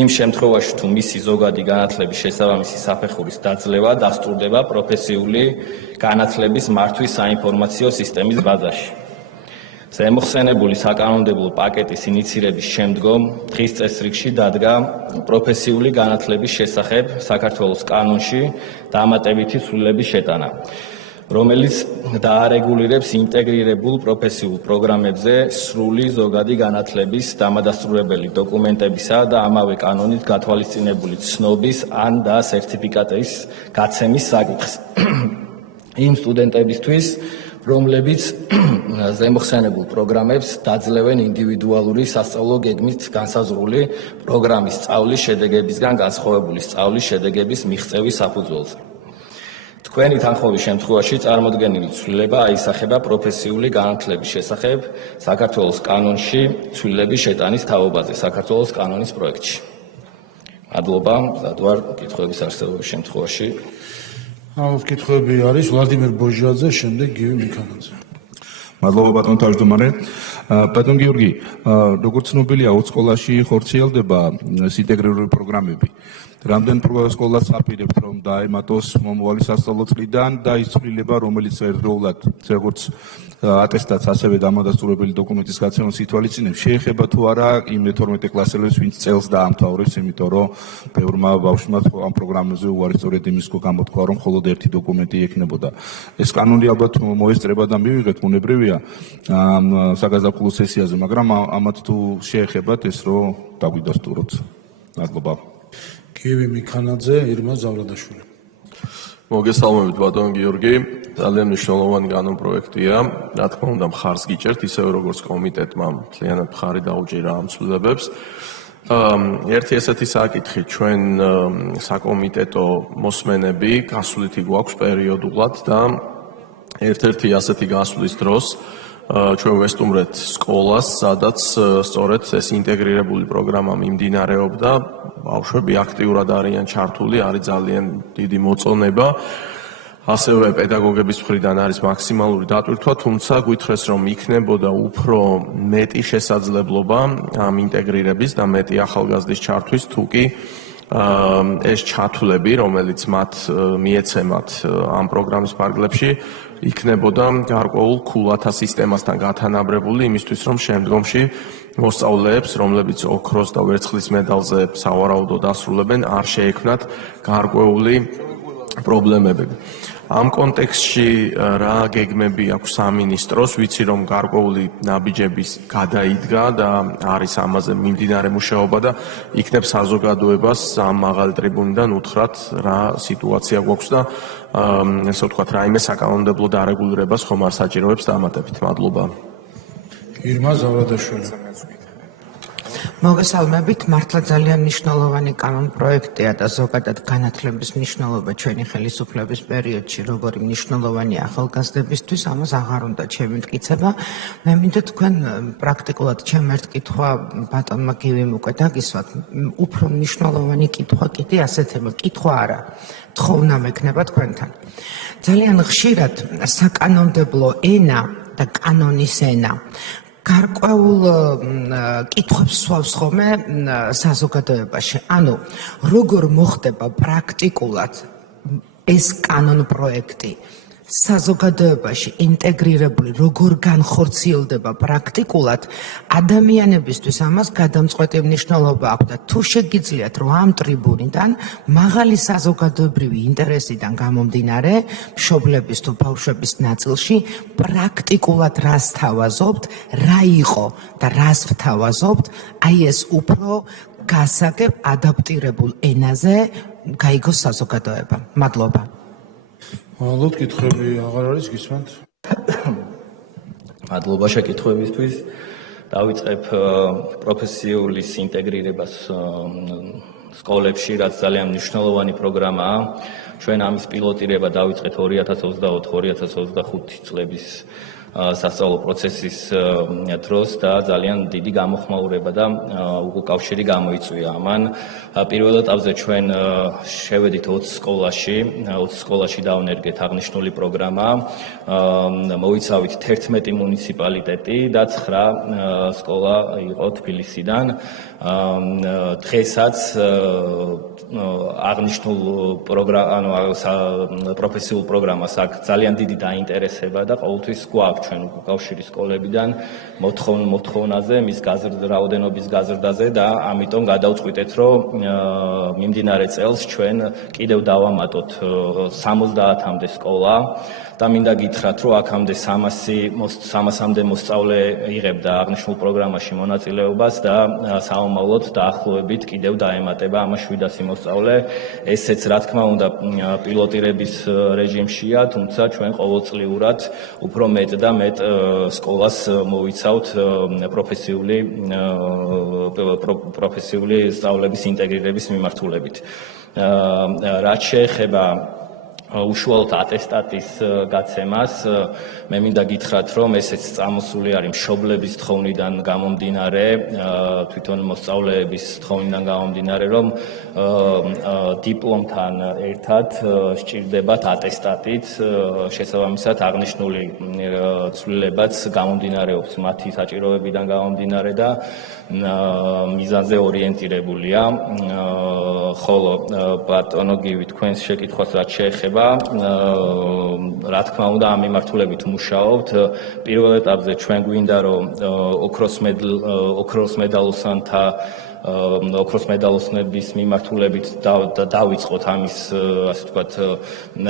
იმ შემთხვევაში, თუ მისი ზოგადი განათლების შესაბამისი საფეხურის დაძლევა დასტურდება პროფესიული განათლების მართვის საინფორმაციო სისტემის ბაზაში. ზემოხსენებული საკანონმდებლო პაკეტის ინიცირების შემდგომ დღის წესრიგში დადგა პროფესიული განათლების შესახებ საქართველოს კანონში დამატებითი ცვლილების შეტანა, რომელიც დაარეგულირებს ინტეგრირებულ პროფესიულ პროგრამებზე სრული ზოგადი განათლების დამადასტურებელი დოკუმენტებისა და ამავე კანონით გათვალისწინებული ცნობის ან და სერტიფიკატის გაცემის საკითხს. იმ სტუდენტებისთვის, რომლებიც ზემოხსენებულ პროგრამებს დაძლევენ ინდივიდუალური სასწავლო გეგმით განსაზღვრული პროგრამის სწავლის შედეგებისგან განსხვავებული სწავლის შედეგების მიღწევის საფუძველზე. თქვენი თანხმობის შემთხვევაში წარმოდგენილი ცვლილება აისახება პროფესიული განათლების შესახებ საქართველოს კანონში ცვლილების შეტანის თაობაზე საქართველოს კანონის პროექტში. მადლობა, მზად ვარ კითხვების არსებობის შემთხვევაში. კითხვები არის ვლადიმერ ბოჟიაძე, შემდეგ გივი მიქანაძე. მადლობა ბატონ თავმჯდომარე. ბატონ გიორგი, როგორც ცნობილია, 20 სკოლაში ხორციელდება ინტეგრირებული პროგრამები. რამდენ სკოლას აპირებთ, რომ დაემატოს მომავალი სასწავლო წლიდან და ის ცვლილება, რომელიც ერთდროულად როგორც ატესტატს, ასევე დამადასტურებელი დოკუმენტის გაცემას ითვალისწინებს, შეეხება თუ არა იმ 12 კლასელებს, ვინც წელს დაამთავრებს, იმიტომ რომ ბევრმა ბავშვმა ამ პროგრამაზე უარი სწორედ იმის გამოთქვა, რომ მხოლოდ ერთი დოკუმენტი ექნებოდა. ეს კანონი ალბათ მოესწრება და მივიღეთ, უნებრივია საგაზაფხულო სესიაზე, მაგრამ ამათ თუ შეეხებათ ეს რომ დაგვიდასტუროთ. მადლობა. გივი მიქანაძე, ირმა ზავრადაშვილი. მოგესალმებით ბატონ გიორგი, ძალიან მნიშვნელოვანი კანონპროექტია. რა თქმა უნდა, მხარს გიჭერთ, ისევე როგორც კომიტეტმა მთლიანად მხარი დაუჭირა ამ ცვლილებებს. ერთი ესეთი საკითხი, ჩვენ საკომიტეტო მოსმენები გასვლითი გვაქვს პერიოდულად და ერთ-ერთი ასეთი გასვლის დროს ჩვენ ვესტუმრეთ სკოლას, სადაც სწორედ ეს ინტეგრირებული პროგრამა მიმდინარეობდა, ბავშვები აქტიურად არიან ჩართული, არის ძალიან დიდი მოწონება. ასევე პედაგოგების მხრიდან არის მაქსიმალური დატვირთვა, თუმცა გვითხრეს, რომ იქნებოდა უფრო მეტი შესაძლებლობა ამ ინტეგრირების და მეტი ახალგაზრდის ჩართვის, თუ კი ეს ჩათვლები, რომელიც მათ მიეცემათ ამ პროგრამის ფარგლებში, იქნებოდა გარკვეულ ქულათა სისტემასთან გათანაბრებული იმისთვის, რომ შემდგომში მოსწავლეებს, რომლებიც ოქროს და ვერცხლის მედალზე სავარაუდოდ ასრულებენ, არ შეექმნათ გარკვეული პრობლემები. ამ კონტექსტში რა გეგმები აქვს სამინისტროს, ვიცი რომ გარკვეული ნაბიჯების გადაიდგა და არის ამაზე მიმდინარე მუშაობა და იქნებ საზოგადოებას ამ მაღალი ტრიბუნიდან უთხრათ რა სიტუაცია გვაქვს და ესე ვთქვათ რაიმე საკანონმდებლო დარეგულირებას ხომ არ საჭიროებს დამატებით. მადლობა. ირმა ზავრადაშვილი. მოგესალმებით, მართლა ძალიან მნიშვნელოვანი კანონპროექტია და ზოგადად განათლების მნიშვნელობა ჩვენი ხელისუფლების პერიოდში როგორი მნიშვნელოვანია ახალგაზრდებისთვის, ამას აღარ უნდა ჩემიმტკიცება. მე მინდა თქვენ პრაქტიკულად ჩემ ერთ კითხვა ბატონმა გივიმ უკვე დაგისვათ, უფრო მნიშვნელოვანი კითხვა კიდე ასეთება, კითხვა არა, თხოვნა მექნება თქვენთან. ძალიან ხშირად საკანონმდებლო ენა და კანონის ენა გარკვეულ კითხვებს სვავს ხოლმე საზოგადოებაში. ანუ როგორ მოხდება პრაქტიკულად ეს კანონპროექტი საზოგადოებაში ინტეგრირებული, როგორ განხორციელდება პრაქტიკულად, ადამიანებისთვის ამას გადამწყვეტი მნიშვნელობა აქვს და თუ შეგიძლიათ, რომ ამ ტრიბუნიდან მაღალი საზოგადოებრივი ინტერესიდან გამომდინარე, მშობლების თუ ბავშვების ნაწილში პრაქტიკულად რას თავაზობთ, რა იყო და რას ვთავაზობთ, აი ეს უფრო გასაგებ ადაპტირებულ ენაზე გაიგოს საზოგადოება. მადლობა. მადლობთ, კითხვები აღარ არის, გისმენთ? მადლობა შეკითხვებისთვის. დავიწყებ პროფესიულის ინტეგრირებას სკოლებში, რაც ძალიან მნიშვნელოვანი პროგრამაა. ჩვენ ამის პილოტირება დავიწყეთ 2024-2025 წლების სასწავლო პროცესის დროს და ძალიან დიდი გამოხმაურება და უკავშირი გამოიწვია ამან. პირველ ეტაპზე ჩვენ შევედით 20 სკოლაში დავნერგეთ აღნიშნული პროგრამა. მოიცავით 11 მუნიციპალიტეტი და 9 სკოლა იყო თბილისიდან. დღესაც აღნიშნულ პროფესიულ პროგრამას აქვს ძალიან დიდი დაინტერესება და ყოველთვის გვაქვს ჩვენ უკავშირი სკოლებიდან მოთხოვნაზე, მის რაოდენობის გაზრდაზე და ამიტომ გადავწყვიტეთ, რომ მიმდინარე წელს ჩვენ კიდევ დავამატოთ 70-მდე სკოლა და მინდა გითხრათ, რომ აქამდე 300-მდე მოსწავლე იღებდა აღნიშნულ პროგრამაში მონაწილეობას და საომავლოდ დაახლოებით კიდევ დაემატება ამას 700 მოსწავლე. ესეც რა თქმა უნდა პილოტირების რეჟიმშია, თუმცა ჩვენ ყოველწლიურად უფრო მეტ და მეტ სკოლას მოვიცავთ პროფესიული სწავლების ინტეგრირების მიმართულებით. რაც შეეხება უშუალოდ ატესტატის გაცემას, მე მინდა გითხრათ, რომ ესეც წამოსული არის მშობლების თხოვნიდან გამომდინარე, თვითონ მოსწავლეების თხოვნიდან გამომდინარე, რომ დიპლომთან ერთად სჭირდებათ ატესტატიც, შესაბამისად აღნიშნული ცვლილებაც გამომდინარეობს მათი საჭიროებიდან გამომდინარე და მიზანზე ორიენტირებულია. ხოლო ბატონო გივი თქვენს შეკითხვას რაც შეეხება, რა თქმა უნდა ამ მიმართულებით მუშაობთ. პირველ ეტაპზე ჩვენ გვინდა რომ ოქროს მედალოსნების მიმართულებით დავიწყოთ ამის ასე ვთქვათ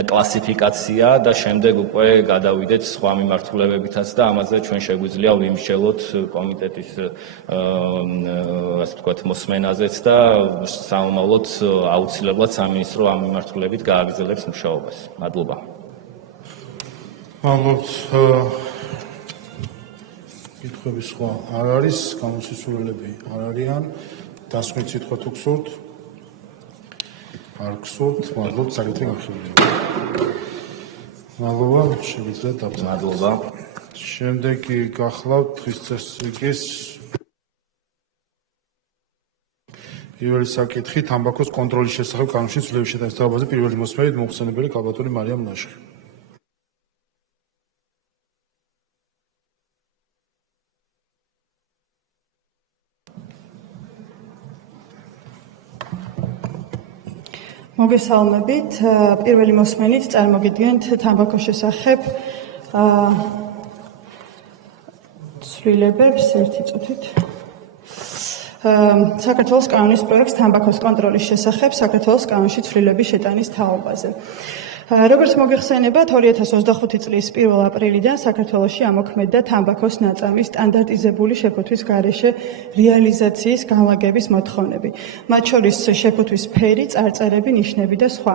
კლასიფიკაცია და შემდეგ უკვე გადავიდეთ სხვა მიმართულებებითაც და ამაზე ჩვენ შეგვიძლია ვიმსჯელოთ კომიტეტის ასე ვთქვათ მოსმენაზეც და საომავლოდ აუცილებლად სამინისტრო ამ მიმართულებით გააგრძელებს მუშაობას. მადლობა. მადლობთ. კითხვები სხვა არ არის, გამოსასურველები არ არიან. დასვით სიტყვა თუ გსურთ? არ გსურთ, მადლობთ, საკითხი გახსოვდა. მადლობა, შეგიძლიათ დავწეროთ. მადლობა. შემდეგი გახლავთ დღის წესრიგის პირველი საკითხი თამბაქოს კონტროლის შესახებ კანონში ცვლილების შეტანის თავაზე პირველი მოსმენით მოხსენებელი კალბატონი მარიამ ლაშხი. მოგესალმებით. პირველი მოსმენით წარმოგიდგენთ თამბაქოს შესახებ ცვლილებებს ერთი წუთით. საქართველოს კანონის პროექტს თამბაქოს კონტროლის შესახებ საქართველოს კანონში ცვლილების შეტანის თაობაზე. როგორც მოგეხსენებათ, 2025 წლის 1 აპრილიდან საქართველოში ამოქმედდა თამბაქოს ნაწარმის სტანდარტიზებული შეფოთვის გარეშე რეალიზაციის განლაგების მოთხოვნები, მათ შორის შეფოთვის ფერი, წარწერები, ნიშნები და სხვა.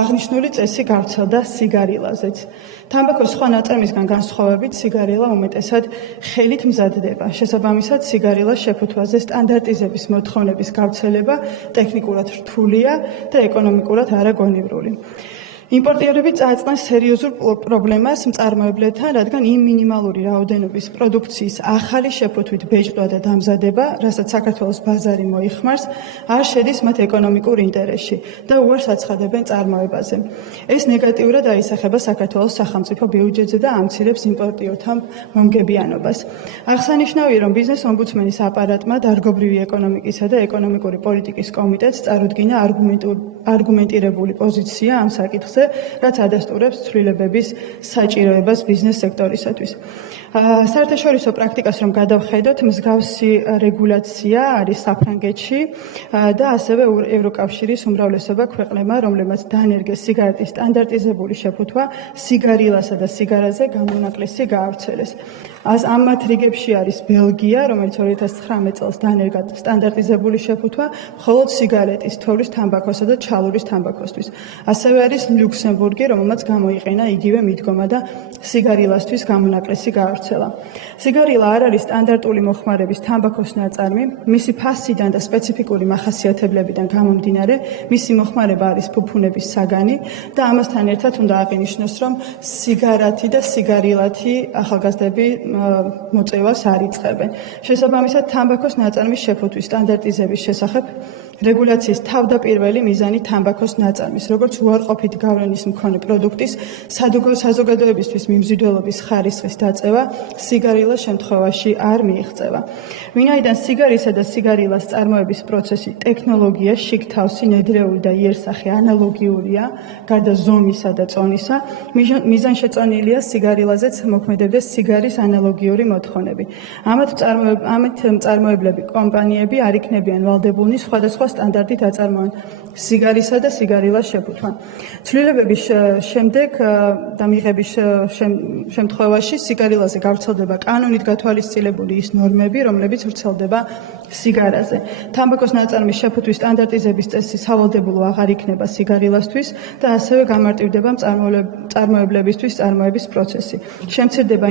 აღნიშნული წესი გავრცელდა სიგარილაზეც. თამბაქოს სხვა ნაწარმისგან განსხვავებით, სიგარილა უმეტესად ხელით მზადდება. შესაბამისად, სიგარილას შეფუთვაზე სტანდარტიზების მოთხოვნების გავრცელება ტექნიკურად რთულია და ეკონომიკურად არაგონივრული. იმპორტიორები წააწყდნენ სერიოზულ პრობლემას მწარმოებლებთან, რადგან იმ მინიმალური რაოდენობის პროდუქციის ახალი შეფუთვით ბეჭდვა და დამზადება, რასაც საქართველოს ბაზარი მოიხმარს, არ შედის მათ ეკონომიკურ ინტერესში და უარს აცხადებენ წარმოებაზე. ეს ნეგატიურად აისახება საქართველოს სახელმწიფო ბიუჯეტზე და ამცირებს იმპორტიორთა მომგებიანობას. აღსანიშნავია, რომ ბიზნეს ომბუდსმენის აპარატმა დარგობრივი ეკონომიკისა და ეკონომიკური პოლიტიკის კომიტეტს წარუდგინა არგუმენტირებული პოზიცია ამ საკითხზე, რაც ადასტურებს ცვლილებების საჭიროებას ბიზნეს სექტორისათვის. საერთაშორისო პრაქტიკას რომ გადავხედოთ, მსგავსი რეგულაცია არის საფრანგეთში და ასევე ევროკავშირის უმრავლესობა ქვეყნებმა, რომლებმაც დაანერგეს სიგარეტის სტანდარტიზებული შეფუთვა, სიგარილასა და სიგარაზე გამონაკლისი გაავრცელეს. ამ მათ რიგებში არის ბელგია, რომელიც 2019 წელს დაანერგა სტანდარტიზებული შეფუთვა, მხოლოდ სიგარეტის, თოვლის თამბაქოსა და ჩალურის თამბაქოსთვის. ასევე არის ლუქსემბურგი, რომელმაც გამოიყენა იგივე მიდგომა და სიგარილასთვის გამონაკლისი გაავრცელა. სიგარილა არ არის სტანდარტული მოხმარების თამბაქოს ნაწარმი, მისი ფასიდან და სპეციფიკური მახასიათებლებიდან გამომდინარე, მისი მოხმარება არის ფუფუნების საგანი და ამასთან ერთად უნდა აღინიშნოს, რომ სიგარათი და სიგარილათი ახალგაზრდები მოწევას არ იწყებენ. შესაბამისად, თამბაქოს ნაწარმის შეფუთვის სტანდარტიზების შესახებ რეგულაციის თავდაპირველი მიზანი თამბაქოს ნაწარმის, როგორც უარყოფით გავლენის მქონე პროდუქტის საზოგადოებისთვის მიმზიდველობის ხარისხის დაწევა სიგარილას შემთხვევაში არ მიიღწევა. ვინაიდან სიგარისა და სიგარილას წარმოების პროცესი ტექნოლოგია შიგთავსი ნედრეული და იერსახე ანალოგიურია, გარდა ზომისა და წონისა, მიზანშეწონილია სიგარილაზეც მოქმედებდეს სიგარის ანალოგიური მოთხოვნები. ამათ მწარმოებლები კომპანიები არ იქნებიან ვალდებულნი სხვადასხვა სტანდარტით აწარმოონ სიგარისა და სიგარილას შეფუთვა. ცვლილებების შემდეგ და მიღების შემთხვევაში სიგარილაზე გავრცელდება კანონით გათვალისწინებული ის ნორმები, რომლებიც ვრცელდება სიგარაზე. თამბაქოს ნაწარმის შეფუთვის სტანდარტიზების წესი სავალდებულო აღარ იქნება სიგარილასთვის და ასევე გამარტივდება მწარმოებლებისთვის წარმოების პროცესი. შემცირდება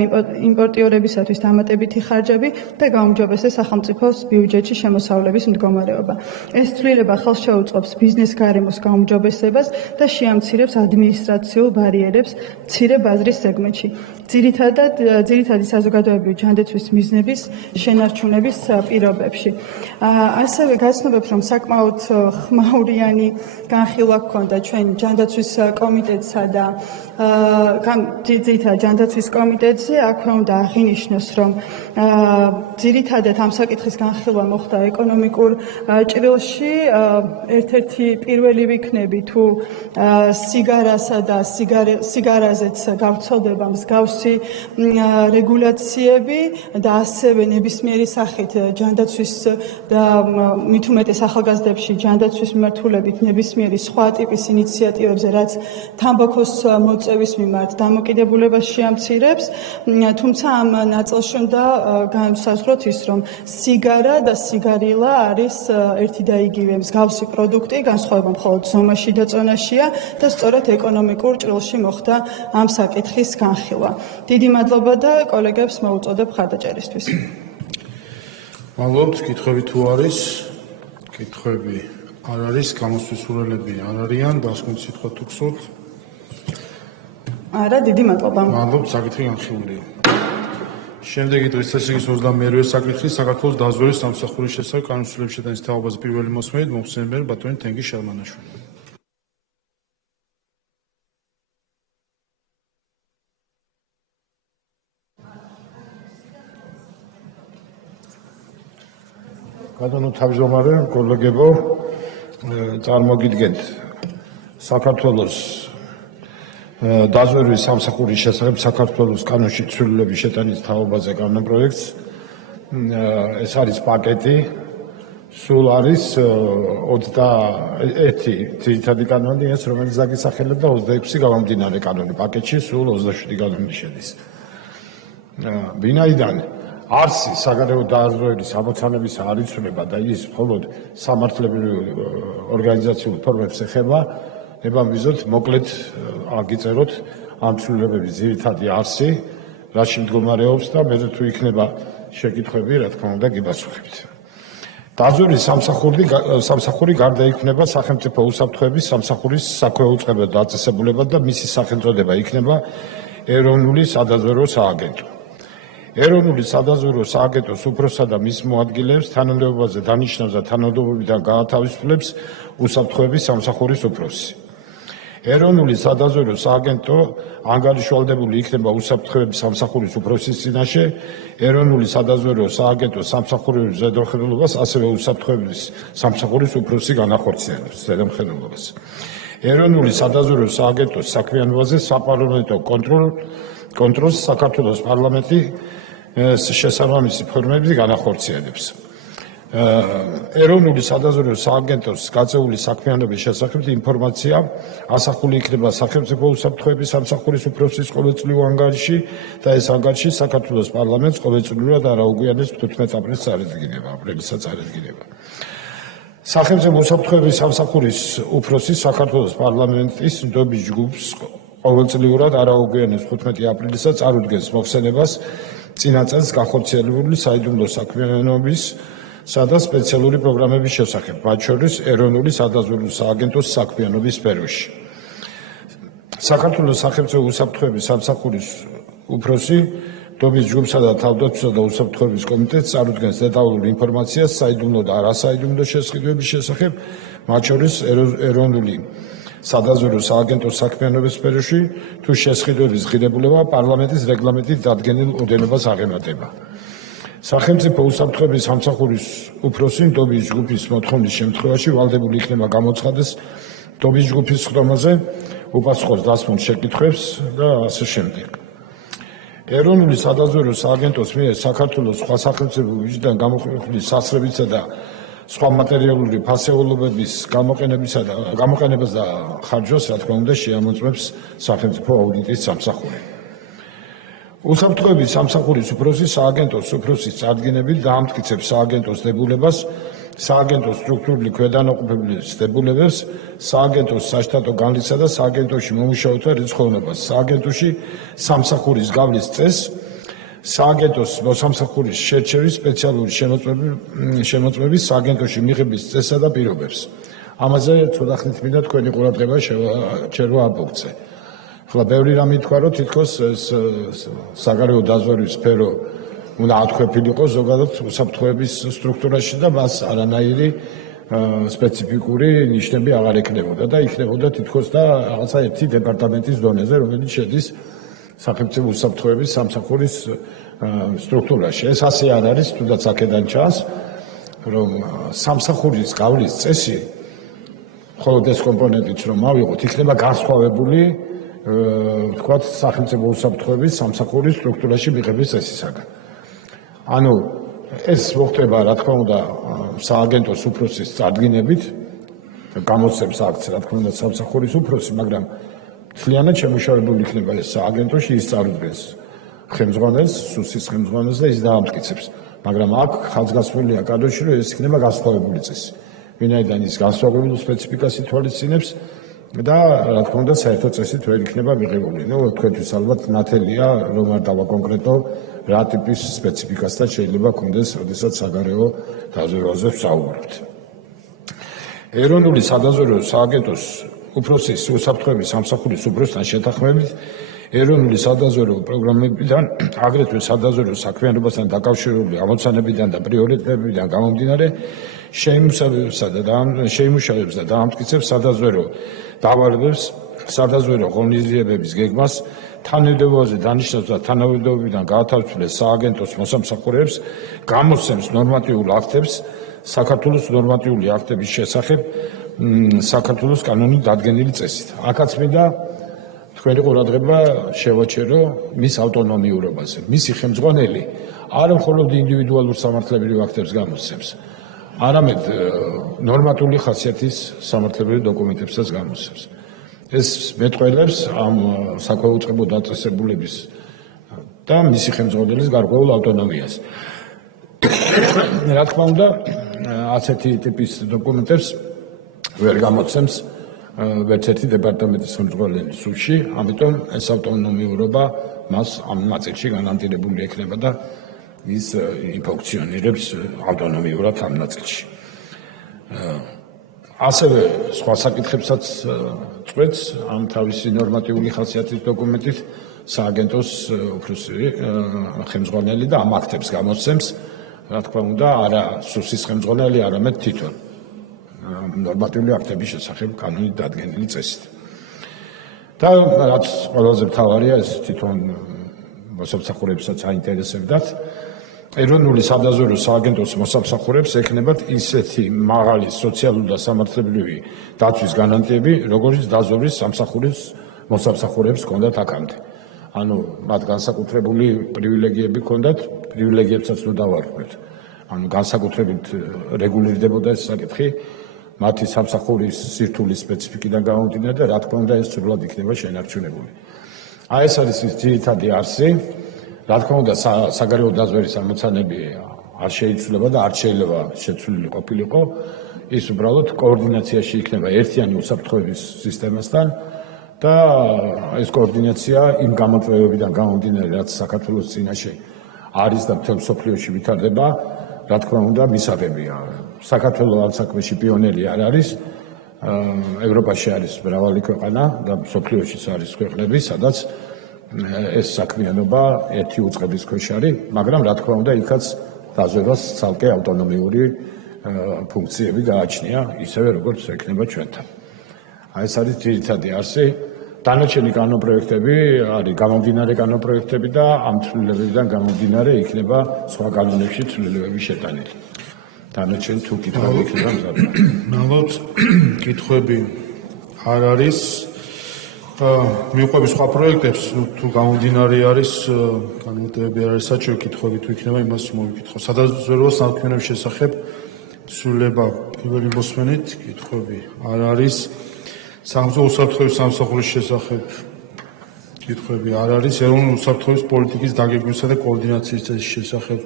იმპორტიორებისათვის დამატებითი ხარჯები და გაუმჯობესებს სახელმწიფოს ბიუჯეტში შემოსავლების მდგომარეობა. ეს ცვლილება ხელს შეუწყობს ბიზნეს გარემოს გაუმჯობესებას და შეამცირებს ადმინისტრაციულ ბარიერებს მცირე ბაზრის სეგმენტში. ძირითადი საზოგადოებრივი ჯანდაცვის მიზნების შენარჩუნების პირობებში. ასევე გაცნობებს, რომ საკმაოდ ხმაურიანი განხილვა ჰქონდა ჩვენ ჯანდაცვის კომიტეტსა და ძირითადად ჯანდაცვის კომიტეტზე. აქვე უნდა აღინიშნოს, რომ ძირითადად ამ საკითხის განხილვა მოხდა ეკონომიკურ ჭრილში. ერთ-ერთი პირველი ვიქნები თუ სიგარასა და სიგარაზეც გავრცელდება მსგავსი რეგულაციები და ასევე ნებისმიერი სახით ჯანდაცვის და მით უმეტეს ახალგაზრდებში ჯანდაცვის მიმართულებით ნებისმიერი სხვა ტიპის ინიციატივებზე, რაც თამბაქოს მოწევის მიმართ დამოკიდებულებას შეამცირებს, თუმცა ამ ნაწილში უნდა განსაზღვროთ ის, რომ სიგარა და სიგარილა არის ერთი და იგივე მსგავსი პროდუქტი, განსხვავება მხოლოდ ზომაში და წონაშია და სწორედ ეკონომიკურ ჭრილში მოხდა ამ საკითხის განხილვა. დიდი მადლობა და კოლეგებს მოუწოდებ ხარდაჭერისთვის. მადლობთ, კითხვები თუ არის? კითხვები არ არის, გამოსვისურველები არ არიან, დასკვნით სიტყვა თუ გსურთ? არა, დიდი მადლობა. მადლობთ, საკითხი განხილულია. შემდეგი დღის წესრიგის 22-ვე საკითხი საქართველოს დაზვერვის სამსახურის შესახებ კანონმდებლობის შეტანის თაობაზე პირველი მოსმენით მოხსენებიანი ბატონი თენგიზ შალმანაშვილი. ბატონო თავმჯდომარე, კოლეგებო, წარმოგიდგენთ საქართველოს დაზვერვის სამსახურის შესახებ საქართველოს კანონში ცვლილების შეტანის თაობაზე კანონპროექტს. ეს არის პაკეტი. სულ არის 21 ძირითადი კანონი, ეს რომელიც დაგისახელებ და 26 გამომდინარე კანონი პაკეტში, სულ 27 კანონი შედის. ვინაიდან არსი საგარეო დაზვერვის ამოცანების არიცვლება და ის მხოლოდ სამართლებრივ ორგანიზაციულ ფორმებს ეხება, ებამბიზოთ მოკლედ აგიწეროთ ამ ცვლილებების ძირითადი არსი, რაც შემდგომარეობს და მე თუ იქნება შეკითხვები, რა თქმა უნდა, გიპასუხებთ. დაზვერვის სამსახური გარდა იქნება სახელმწიფო უსაფრთხოების სამსახურის საქვეუწყებო დაწესებულება და მისი სახელწოდება იქნება ეროვნული სადაზვერვო სააგენტო. ეროვნული სადაზვერვო სააგენტოს უფროსსა და მის მოადგილეებს თანამდებობაზე დანიშნავს და თანამდებობიდან გაათავისუფლებს უსაფრთხოების სამსახურის უფროსი. ეროვნული სადაზვერვო სააგენტო ანგარიშვალდებული იქნება უსაფრთხოების სამსახურის უფროსის წინაშე, ეროვნული სადაზვერვო სააგენტოს სამსახურების ზედამხედველობას, ასევე უსაფრთხოების სამსახურის უფროსი განახორციელებს ზედამხედველობას. ეროვნული სადაზვერვო სააგენტოს საქმიანობაზე საპარლამენტო კონტროლს საქართველოს პარლამენტი შესაბამისი ფორმები განახორციელებს. ეროვნული სადაზვერვო სააგენტოს გაწეული საქმიანობის შესახებ ინფორმაცია ასახული იქნება სახელმწიფო უსაფრთხოების სამსახურის უფროსის ყოველწლიურ ანგარიში და ეს ანგარიში საქართველოს პარლამენტს ყოველწლიურად არაუგვიანეს 15 აპრილს წარედგინება. სახელმწიფო უსაფრთხოების სამსახურის უფროსი საქართველოს პარლამენტის ნდობის ჯგუფს ყოველწლიურად არაუგვიანეს 15 აპრილისა წარუდგენს მოხსენებას წინა წელს განხორციელებული საიდუმლო საქმიანობის სადა სპეციალური პროგრამების შესახებ, მათ შორის ეროვნული სადაზვერვო სააგენტოს საქმიანობის სფეროში. საქართველოს სახელმწიფო უსაფრთხოების სამსახურის უფროსი ნდობის ჯგუფსა და თავდაცვისა და უსაფრთხოების კომიტეტს წარუდგენს დეტალურ ინფორმაციას საიდუმლო და არასაიდუმლო შესყიდვების შესახებ, მათ შორის ეროვნული სადაზვერვო სააგენტოს საქმიანობის სფეროში თუ შესყიდვების ღირებულება პარლამენტის რეგლამენტით დადგენილ ოდენობას აღემატება. სახელმწიფო უსაფრთხოების სამსახურის უფროსი ნდობის ჯგუფის მოთხოვნის შემთხვევაში ვალდებული იქნება გამოცხადეს ნდობის ჯგუფის სხდომაზე, უპასუხოს დასმულ შეკითხვებს და ასე შემდეგ. ეროვნული სადაზვერვო სააგენტოს მიერ საქართველოს სხვა სახელმწიფოებიდან გამოყოფილი სასწრებისა და სხვა მატერიალური ფასეულობების გამოყენებას და ხარჯვას, რა თქმა უნდა, შეამოწმებს სახელმწიფო აუდიტის სამსახური. უსაფრთხოების სამსახურის უფროსი სააგენტოს უფროსის წარდგინებით დაამტკიცებს სააგენტოს დებულებას, სააგენტოს სტრუქტურული ქვედანაყოფების დებულებებს, სააგენტოს საშტატო განრიგსა და სააგენტოში მომუშავეთა რიცხოვნობას, სააგენტოში სამსახურის გავლის წესს, სააგენტოს მოსამსახურის შერჩევის სპეციალური შემოწმების, სააგენტოში მიღების წესსა და პირობებს. ამაზე ცოტა ხნით მინდა თქვენი ყურადღება შეერვა აბოქცე. ახლა ბევრი რამე თქვა, რომ თითქოს ეს საგარეო დაზვერვის სფერო უნდა ათქვეფილიყო ზოგადად უსაფრთხოების სტრუქტურაში და მას არანაირი სპეციფიკური ნიშნები აღარ ექნებოდა და იქნებოდა თითქოს და რაღაცა ერთი დეპარტამენტის დონეზე, რომელიც შედის სახელმწიფო უსაფრთხოების სამსახურის სტრუქტურაში. ეს ასე არ არის, თუნდაც აქედან ჩანს, რომ სამსახურის გავლის წესი, მხოლოდ ეს კომპონენტიც რომ ავიღოთ, იქნება განსხვავებული ვთქვათ, სახელმწიფო უსაფრთხოების სამსახურის სტრუქტურაში მიღების წესისაგან. ანუ ეს მოხდება, რა თქმა უნდა, სააგენტოს უფროსის წარდგინებით, გამოცემს აქცია, რა თქმა უნდა, სამსახურის უფროსი, მაგრამ მთლიანად შემუშავებული იქნება ეს სააგენტოში, ის წარუდგენს ხელმძღვანელს, სუსის ხელმძღვანელს და ის დაამტკიცებს. მაგრამ აქ ხაზგასმულია კადრში, რომ ეს იქნება განსხვავებული წესი. ვინაიდან ის განსხვავებულ სპეციფიკას ითვალისწინებს და რა თქმა უნდა საერთო წესით ვერ იქნება მიღებული. ნუ თქვენთვის ალბათ ნათელია რომ არ დავაკონკრეტო რა ტიპის სპეციფიკასთან შეიძლება გქონდეს, როდესაც საგარეო დაზვერვაზე ვსაუბრობთ. ეროვნული სადაზვერვო სააგენტოს უფროსის უსაფრთხოების სამსახურის უფროსთან შეთანხმებით ეროვნული სადაზვერვო პროგრამებიდან, აგრეთვე სადაზვერვო საქმიანობასთან დაკავშირებული ამოცანებიდან და პრიორიტეტებიდან გამომდინარე შეიმუშავებს და დაამტკიცებს სადაზვერვო დავალებებს, სადაზვერვო ღონისძიებების გეგმას, თანამდებობაზე დანიშნავს და თანამდებობიდან გაათავისუფლებს სააგენტოს მოსამსახურეებს, გამოსცემს ნორმატიულ აქტებს, საქართველოს ნორმატიული აქტების შესახებ საქართველოს კანონით დადგენილი წესით. აქაც მინდა ჩვენი ყურადღება შევაჩერო მის ავტონომიურობაზე. მისი ხელმძღვანელი არა მხოლოდ ინდივიდუალურ სამართლებრივ აქტებს გამოსცემს, არამედ ნორმატიული ხასიათის სამართლებრივ დოკუმენტებსაც გამოსცემს. ეს მეტყველებს ამ საქვეუწყებო დაწესებულების და მისი ხელმძღვანელის გარკვეულ ავტონომიას. რა თქმა უნდა, ასეთი ტიპის დოკუმენტებს ვერ გამოცემს ვერც ერთი დეპარტამენტის ხელმძღვანელი სულში, ამიტომ ეს ავტონომიურობა მას ამ ნაწილში განანტირებული ექნება და ის იფუნქციონირებს ავტონომიურად ამ ნაწილში. ასევე სხვა საკითხებსაც წყვეტს ამ თავისი ნორმატიული ხასიათის დოკუმენტით სააგენტოს უფროსი ხელმძღვანელი და ამ აქტებს გამოსცემს, რა თქმა უნდა, არა სუსის ხელმძღვანელი, არამედ თვითონ ნორმატიული აქტების შესახებ კანონით დადგენილი წესით. და რაც ყველაზე მთავარია, ეს თვითონ მოსამსახურებსაც აინტერესებდათ, ეროვნული სადაზვერვო სააგენტოს მოსამსახურებს ექნებათ ისეთი მაღალი სოციალური და სამართლებრივი დაცვის გარანტიები, როგორც დაზვერვის სამსახურის მოსამსახურებს ჰქონდათ აქამდე. ანუ მათ განსაკუთრებული პრივილეგიები ჰქონდათ, პრივილეგიებსაც ნუ დავარქმევთ. ანუ განსაკუთრებით რეგულირდებოდა ეს საკითხი მათი სამსახურის სირთულის სპეციფიკიდან გამომდინარე და რა თქმა უნდა ეს სრულად იქნება შენარჩუნებული. აი ეს არის ის ძირითადი არსი. რა თქმა უნდა, საგარეო დაზვერვის ამოცანები არ შეიცვლება და არ შეიძლება შეცვლილი ყოფილიყო. ის უბრალოდ კოორდინაციაში იქნება ერთიანი უსაფრთხოების სისტემასთან და ეს კოორდინაცია იმ გამოწვევებიდან გამომდინარე, რაც საქართველოს წინაშე არის და მთელ მსოფლიოში ვითარდება, რა თქმა უნდა, მისაღებია. საქართველოს ამ საქმეში პიონერი არ არის. ევროპაში არის მრავალი ქვეყანა და მსოფლიოშიც არის ქვეყნები, სადაც ეს საქმიანობა ერთი უწყების ქვეშ არის, მაგრამ რა თქმა უნდა, იქაც დაზვერვას ცალკე ავტონომიური ფუნქციები გააჩნია, ისევე როგორც ექნება ჩვენთან. აი ეს არის ძირითადი არსი. დანარჩენი კანონპროექტები არის გამომდინარე კანონპროექტები და ამ ცვლილებებიდან გამომდინარე იქნება სხვა კანონებში ცვლილებები შეტანილი. დანარჩენი თუ კითხვები იქნება მზადდება. ნალოდ კითხვები არ არის. მიუყვებით სხვა პროექტებს თუ გამომდინარე არის განმარტებები არის საჭირო კითხვები თუ იქნება იმას მოვიკითხო. სადაზვერვო საქმიანობის შესახებ ცვლილება პირველი მოსმენით კითხვები არ არის. სახელმწიფო უსაფრთხოების სამსახურის შესახებ კითხვები არ არის. ეროვნული უსაფრთხოების პოლიტიკის დაგეგმვისა და კოორდინაციის წესის შესახებ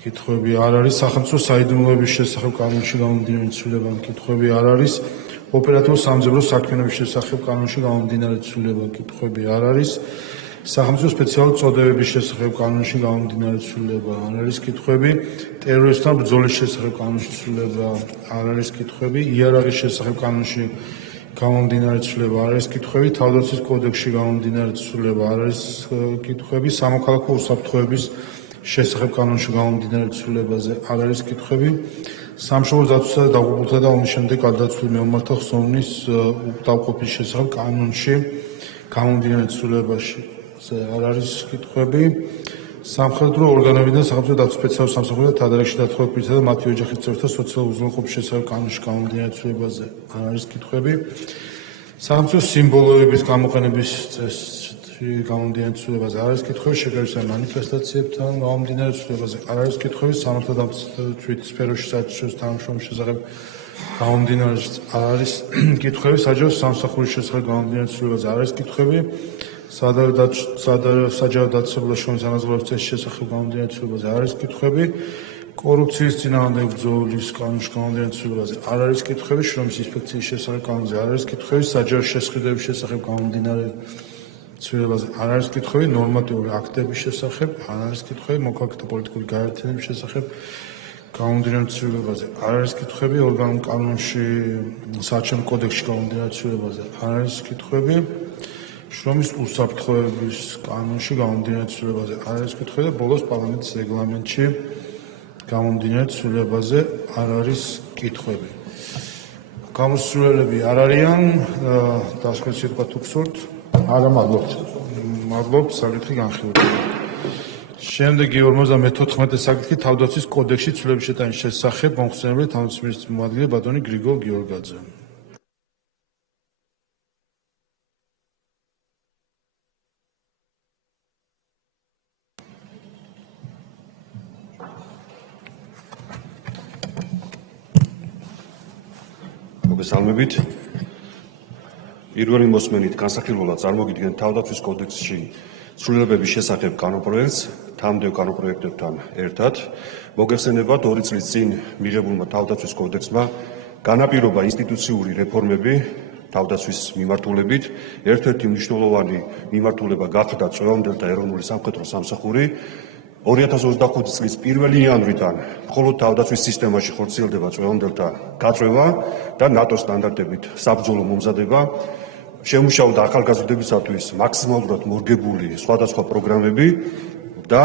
კითხვები არ არის. სახელმწიფო საიდუმლოების შესახებ კანონში გამომდინარე ცვლილება კითხვები არ არის. ოპერატიულ სამძებრო საქმიანობის შესახებ კანონში გამომდინარე ცვლილება კითხვები არ არის. სახელმწიფო სპეციალური წოდებების შესახებ კანონში გამომდინარე ცვლილება არ არის კითხვები. ტერორისტთან ბრძოლის შესახებ კანონში ცვლილება არ არის კითხვები. იარაღის შესახებ კანონში გამომდინარე ცვლილება არ არის კითხვები. თავდაცვის კოდექსში გამომდინარე ცვლილება არ არის კითხვები. სამოქალაქო უსაფრთხოების შესახებ კანონში გამომდინარე ცვლილებაზე არ არის კითხვები. სამშობლოს დაცვისა და დაღუპულთა და ომის შემდეგ გარდაცვლილ მეომართა ხსოვნის დაუყოფის შესახებ კანონში გამომდინარე ცვლილებაში არ არის კითხვები. სამხედრო ორგანოებიდან სახელმწიფო დაცვის სპეციალური სამსახური და თადარიგში დათხოვებისა და მათი ოჯახის წევრთა სოციალურ უზრუნველყოფის შესახებ კანონში გამომდინარე ცვლილებაზე არ არის კითხვები. სახელმწიფო სიმბოლოების გამოყენების წესში გამომდინარე ცვლილებაზე არ არის კითხვები. შეკრებისა მანიფესტაციებთან გამომდინარე ცვლილებაზე არ არის კითხვები. სამართალ დამცვით სფეროში საერთაშორისო თანამშრომლობის შესახებ გამომდინარე არ არის კითხვები. საჯარო სამსახურის შესახებ გამომდინარე ცვლილებაზე არ არის კითხვები. საჯარო დაწესებულა შრომის ანაზღაურების წესის შესახებ გამომდინარე ცვლილებაზე არ არის კითხვები. კორუფციის წინააღმდეგ ბრძოლის კანონში გამომდინარე ცვლილებაზე არ არის კითხვები. შრომის ინსპექციის შესახებ კანონზე არ არის კითხვები. საჯარო შესყიდვების შესახებ გამომდინარე ცვლილებაზე არ არის კითხვები. ნორმატიული აქტების შესახებ არ არის კითხვები. მოქალაქეთა პოლიტიკური გაერთიანების შესახებ გამომდინარე ცვლილებაზე არ არის კითხვები. ორგანულ კანონში საარჩევნო კოდექსში გამომდინარე ცვლილებაზე არ არის კითხვები. შრომის უსაფრთხოების კანონში გამომდინარე ცვლილებაზე არ არის კითხვები და ბოლოს პარლამენტის რეგლამენტში გამომდინარე ცვლილებაზე არ არის კითხვები. გამოსცვლელები არ არიან. დასკვნის სიტყვა თუ გსურთ? არა, მადლობთ. მადლობთ, საკითხი განხილულია. შემდეგი 54 საკითხი თავდაცვის კოდექსში ცვლილების შეტანის შესახებ მომხსენებელი თავდაცვის მინისტრის მოადგილე ბატონი გრიგოლ გიორგაძე. მოგესალმებით. პირველი მოსმენით განსახილველად წარმოგიდგენთ თავდაცვის კოდექსში ცვლილებების შესახებ კანონპროექტს თამდევ კანონპროექტებთან ერთად. მოგეხსენებათ 2 წლის წინ მიღებულმა თავდაცვის კოდექსმა განაპირობა ინსტიტუციური რეფორმები თავდაცვის მიმართულებით. ერთ-ერთი მნიშვნელოვანი მიმართულება გახდა წვევამდელთა ეროვნული სამხედრო სამსახური. 2025 წლის 1 იანვრიდან მხოლოდ თავდაცვის სისტემაში ხორციელდება წვევამდელთა გაწვევა და ნატო სტანდარტებით საბრძოლო მომზადება. შემუშავდა ახალგაზრდებისათვის მაქსიმალურად მორგებული სხვადასხვა პროგრამები და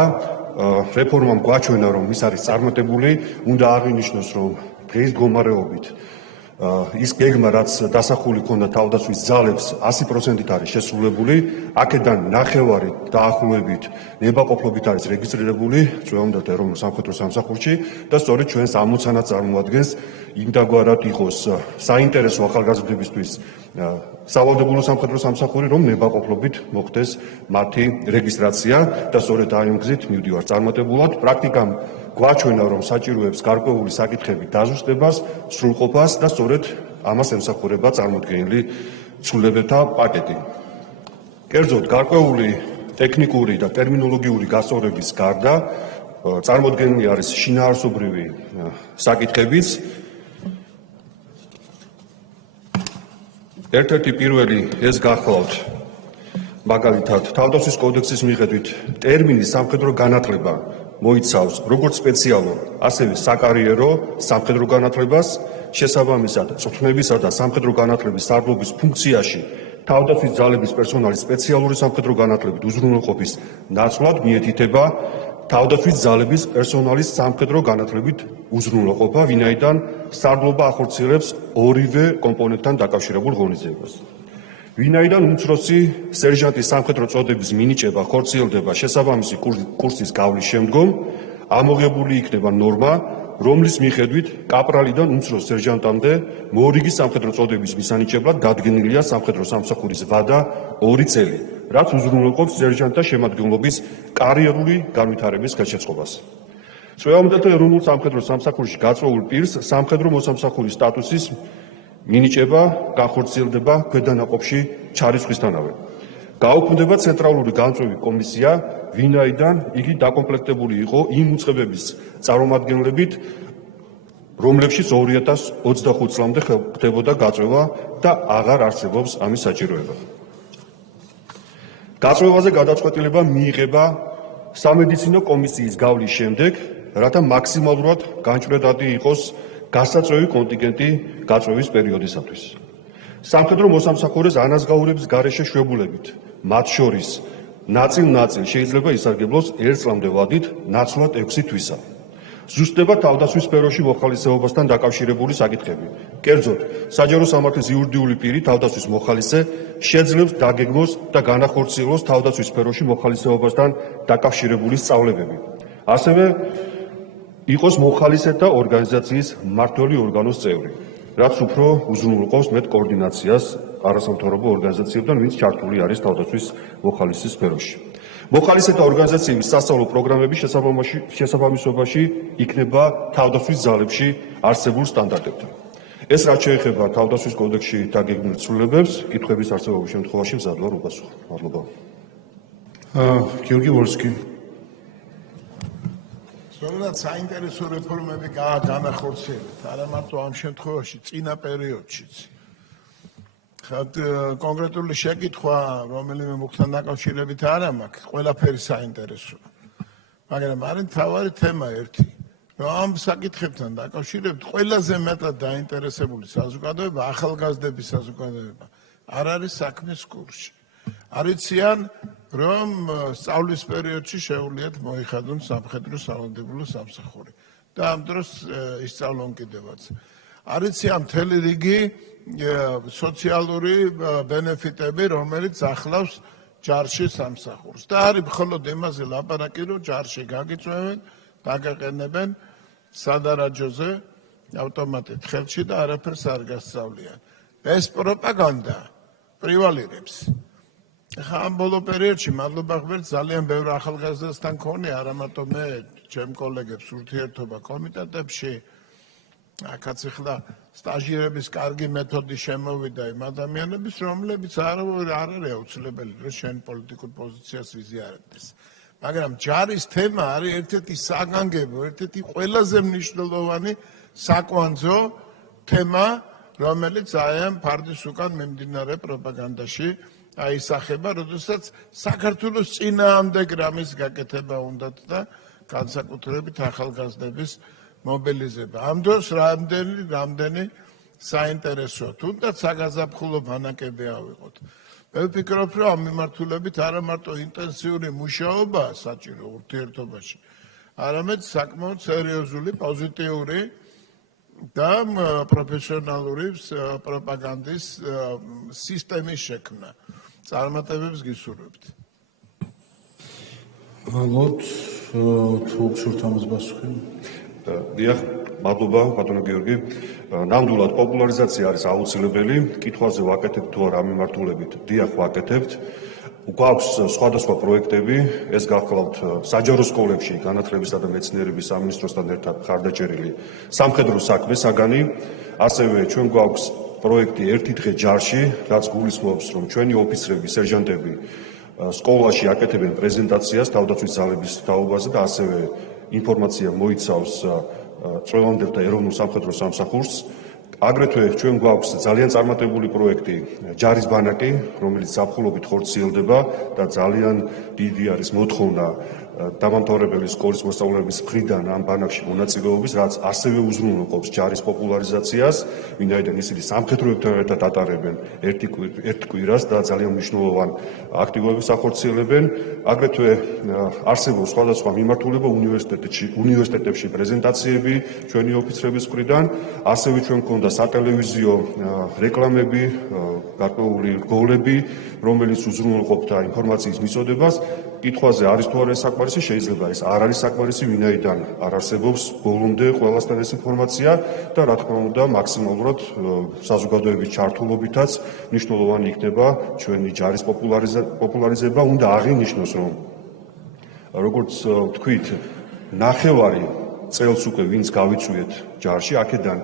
რეფორმამ გვაჩვენა, რომ ის არის წარმატებული. უნდა აღინიშნოს, რომ დღის მდგომარეობით ის გეგმა, რაც დასახული ქონდა თავდაცვის ძალებს 100%-ით არის შესრულებული. აქედან ნახევარი დაახლოებით ნებაყოფლობით არის რეგისტრირებული წვევამდელთა ეროვნულ სამხედრო სამსახურში და სწორედ ჩვენს ამოცანას წარმოადგენს იმდაგვარად იყოს საინტერესო ახალგაზრდებისთვის სავალდებულო სამხედრო სამსახური, რომ ნებაყოფლობით მოხდეს მათი რეგისტრაცია და სწორედ აი ამ გზით მივდივარ წარმატებულად. პრაქტიკამ გვაჩვენა, რომ საჭიროებს გარკვეული საკითხები დაზუსტებას, სრულყოფას და სწორედ ამას ემსახურება წარმოდგენილი ცვლილებათა პაკეტი. კერძოდ, გარკვეული ტექნიკური და ტერმინოლოგიური გასწორების გარდა წარმოდგენილი არის შინაარსობრივი საკითხებიც. ერთ-ერთი პირველი ეს გახლავთ მაგალითად თავდაცვის კოდექსის მიხედვით ტერმინი სამხედრო განათლება მოიცავს როგორც სპეციალურ, ასევე საკარიერო სამხედრო განათლებას, შესაბამისად წვრთნებისა და სამხედრო განათლების სარდლობის ფუნქციაში თავდაცვის ძალების პერსონალის სპეციალური სამხედრო განათლებით უზრუნველყოფის ნაცვლად მიეთითება თავდაცვის ძალების პერსონალის სამხედრო განათლებით უზრუნველყოფა, ვინაიდან სარდლობა ახორციელებს ორივე კომპონენტთან დაკავშირებულ ღონისძიებას. ვინაიდან უმცროსი სერჟანტის სამხედრო წოდების მინიჭება ხორციელდება შესაბამისი კურსის გავლის შემდგომ, ამოღებული იქნება ნორმა, რომლის მიხედვით კაპრალიდან უმცროს სერჟანტამდე მორიგი სამხედრო წოდების მისანიჭებლად დადგენილია სამხედრო სამსახურის ვადა 2 წელი, რაც უზრუნველყოფს სერჟანტთა შემადგენლობის კარიერული განვითარების გადაწყობას. წვევამდელთა ეროვნულ სამხედრო სამსახურში გაწვეულ პირს სამხედრო მოსამსახურის სტატუსის მინიჭება განხორციელდება ქვედანაყოფში ჩარისხვისთანავე. გაუქმდება ცენტრალური განწვევი კომისია, ვინაიდან იგი დაკომპლექტებული იყო იმ უწყებების წარმომადგენლებით, რომლებშიც 2025 წლამდე ხდებოდა გაწვევა და აღარ არსებობს ამის საჭიროება. გაწვევაზე გადაწყვეტილება მიიღება სამედიცინო კომისიის გავლის შემდეგ, რათა მაქსიმალურად განჭვრეტადი იყოს გასაწვევი კონტინგენტი გაწვევის პერიოდისათვის. სამხედრო მოსამსახურეს ანაზღაურების გარეშე შვებულებით, მათ შორის ნაწილ-ნაწილ შეიძლება ისარგებლოს 1 წლამდე ვადით, ნაცვლად 6 თვისა. ზუსტდება თავდაცვის სფეროში მოხალისეობასთან დაკავშირებული საკითხები. კერძოდ, საჯარო სამართლის იურიდიული პირი თავდაცვის მოხალისე შეძლებს დაგეგმოს და განახორციელოს თავდაცვის სფეროში მოხალისეობასთან დაკავშირებული სწავლებები. ასევე იყოს მოხალისეთა ორგანიზაციის მმართველი ორგანოს წევრი, რაც უფრო უზრუნველყოფს მეტ კოორდინაციას არასამთავრობო ორგანიზაციებთან, ვინც ჩართული არის თავდაცვის მოხალისის სფეროში. მოხალისეთა ორგანიზაციების სასწავლო პროგრამების შესაბამისობაში იქნება თავდაცვის ძალებში არსებულ სტანდარტებთან. ეს რაც შეეხება თავდაცვის კოდექსში დაგეგმილ ცვლილებებს, კითხვების არსებობის შემთხვევაში მზად ვარ უპასუხო. მადლობა. გიორგი ვოლსკი. სწორად საინტერესო რეფორმები განახორციელეთ, არა მარტო ამ შემთხვევაში, წინა პერიოდშიც. ხათ კონკრეტული შეკითხვა, რომელიმე მუხთან დაკავშირებით არა მაქვს, ყველაფერი საინტერესოა. მაგრამ არის მთავარი თემა ერთი, რომ ამ საკითხებთან დაკავშირებით ყველაზე მეტად დაინტერესებული საზოგადოება, ახალგაზრდების საზოგადოება არ არის საქმის კურსში. არიციან რომ სწავლის პერიოდში შეუძლიათ მოიხადონ სამხედრო სავალდებულო სამსახური და ამ დროს ისწავლონ კიდევაც. არიციან მთელი რიგი სოციალური ბენეფიტები, რომელიც ახლავს ჯარში სამსახურს. და არის მხოლოდ იმაზე ლაპარაკი, რომ ჯარში გაგიწვევენ, დაგაყენებენ სადარაჯოზე ავტომატით ხელში და არაფერს არ გასწავლიან. ეს პროპაგანდა პრივალირებს. ამ ბოლო პერიოდში, მადლობა ღმერთს, ძალიან ბევრი ახალგაზრდასთან მქონია, არა მარტო მე, ჩემ კოლეგებს ურთიერთობა კომიტეტებში, აქაც ახლა სტაჟირების კარგი მეთოდი შემოვიდა იმ ადამიანების, რომლებიც არ არის აუცილებელი, რომ შენ პოლიტიკურ პოზიციას იზიარებდეს. მაგრამ ჯარის თემა არის ერთ-ერთი საგანგებო, ერთ-ერთი ყველაზე მნიშვნელოვანი საკვანძო თემა, რომელიც აიან ფარდის უკან მიმდინარე პროპაგანდაში აისახება, როდესაც საქართველოს წინააღმდეგ რამის გაკეთება უნდათ და განსაკუთრებით ახალგაზრდების მობილიზება. ამ დროს რამდენი საინტერესოა, თუნდაც საგაზაფხულო ბანაკები ავიღოთ. მე ვფიქრობ, რომ ამ მიმართულებით არა მარტო ინტენსიური მუშაობაა საჭირო ურთიერთობაში, არამედ საკმაოდ სერიოზული, პოზიტიური და პროფესიონალური პროპაგანდის სისტემის შექმნა. წარმატებებს გისურვებთ. ალბათ თუ გსურთ ამას პასუხი. დიახ, მადლობა ბატონო გიორგი. ნამდვილად პოპულარიზაცია არის აუცილებელი. კითხვაზე ვაკეთებთ თუ არა მიმართულებით? დიახ, ვაკეთებთ. გვაქვს სხვადასხვა პროექტები, ეს გახლავთ საჯარო სკოლებში განათლებისა და მეცნიერების სამინისტროსთან ერთად მხარდაჭერილი სამხედრო საქმე საგანი, ასევე ჩვენ გვაქვს პროექტი ერთი დღე ჯარში, რაც გულისხმობს, რომ ჩვენი ოფიცრები, სერჟანტები სკოლაში აკეთებენ პრეზენტაციას თავდაცვის ძალების თაობაზე და ასევე ინფორმაცია მოიცავს წვრილმანდებთა ეროვნულ სამხედრო სამსახურს. აგრეთვე ჩვენ გვაქვს ძალიან წარმატებული პროექტი ჯარის ბანაკი, რომელიც ზაფხულობით ხორციელდება და ძალიან დიდი არის მოთხოვნა დამამთავრებელი სკოლის მოსწავლეების მხრიდან ამ ბანაკში მონაწილეობის, რაც ასევე უზრუნველყოფს ჯარის პოპულარიზაციას, ვინაიდან ისინი სამხედროებთან ერთად ატარებენ ერთ კვირას და ძალიან მნიშვნელოვან აქტივობებს ახორციელებენ. აგრეთვე არსებობს სხვადასხვა მიმართულება უნივერსიტეტებში პრეზენტაციები ჩვენი ოფიცრების მხრიდან, ასევე ჩვენ გვქონდა სატელევიზიო რეკლამები, გარკვეული რგოლები, რომელიც უზრუნველყოფდა ინფორმაციის მიწოდებას. კითხვაზე არის თუ არა ეს საკმარისი, შეიძლება ეს არ არის საკმარისი, ვინაიდან არ არსებობს ბოლომდე ყველასთან ეს ინფორმაცია და რა თქმა უნდა მაქსიმალურად საზოგადოების ჩართულობითაც მნიშვნელოვანი იქნება ჩვენი ჯარის პოპულარიზება. უნდა აღინიშნოს, რომ როგორც ვთქვით, ნახევარი წელს უკვე ვინც გავიწვიეთ ჯარში, აქედან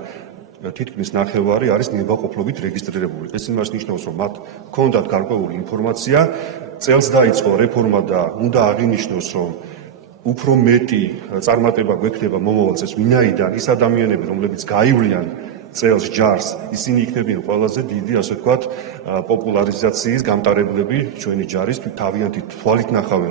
თითქმის ნახევარი არის ნებაყოფლობით რეგისტრირებული. ეს იმას ნიშნავს, რომ მათ ჰქონდათ გარკვეული ინფორმაცია, წელს დაიწყო რეფორმა და უნდა აღინიშნოს, რომ უფრო მეტი წარმატება გვექნება მომავალ წელს, ვინაიდან ის ადამიანები, რომლებიც გაივლიან წელს ჯარს, ისინი იქნებიან ყველაზე დიდი, ასე ვთქვათ, პოპულარიზაციის გამტარებლები ჩვენი ჯარის, თავიანთი თვალით ნახავენ,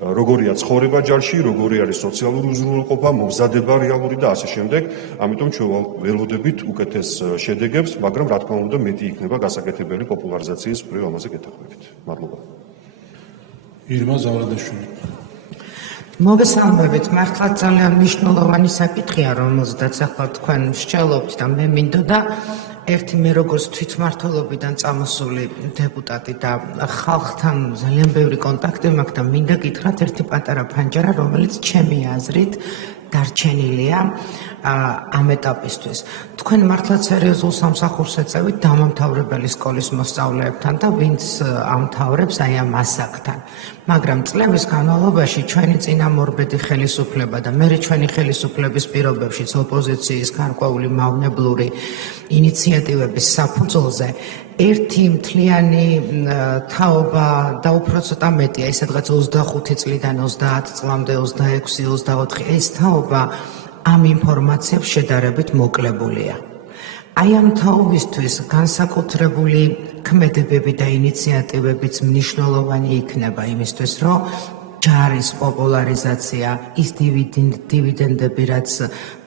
როგორია ცხოვრება ჯარში, როგორი არის სოციალური უზრუნველყოფა, მომზადება რეალური და ასე შემდეგ. ამიტომ ჩვენ ველოდებით უკეთეს შედეგებს, მაგრამ რა თქმა უნდა მეტი იქნება გასაკეთებელი პოპულარიზაციის მხრივ ამაზე გეთანხმებით. მადლობა. ირმა ზავრადაშვილი. მოგესალმებით, მართლაც ძალიან მნიშვნელოვანი საკითხია, რომელზედაც ახლა თქვენ მსჯელობთ და მე მინდოდა ერთი მე როგორც თვითმმართველობიდან წამოსული დეპუტატი და ხალხთან ძალიან ბევრი კონტაქტი მაქვს და მინდა გითხრათ ერთი პატარა ფანჯარა, რომელიც ჩემი აზრით დარჩენილია ამ ეტაპისთვის. თქვენ მართლაც სერიოზულ სამსახურს ეწევით დამამთავრებელი სკოლის მოსწავლეებთან და ვინც ამთავრებს აი ამ ასაკთან. მაგრამ წლების განმავლობაში ჩვენი წინამორბედი ხელისუფლება და მე ჩვენი ხელისუფლების პირობებშიც ოპოზიციის გარკვეული მავნებლური ინიციატივების საფუძველზე ერთი მთლიანი თაობა და უფრო ცოტა მეტია, ის სადღაც 25 წლიდან 30 წლამდე 26, 24 ეს თაობა ამ ინფორმაციებს შედარებით მოკლებულია. აი ამ თაობისთვის განსაკუთრებული ქმედებები და ინიციატივებიც მნიშვნელოვანი იქნება იმისთვის, რომ ჯარის პოპულარიზაცია, ის დივიდენდები, რაც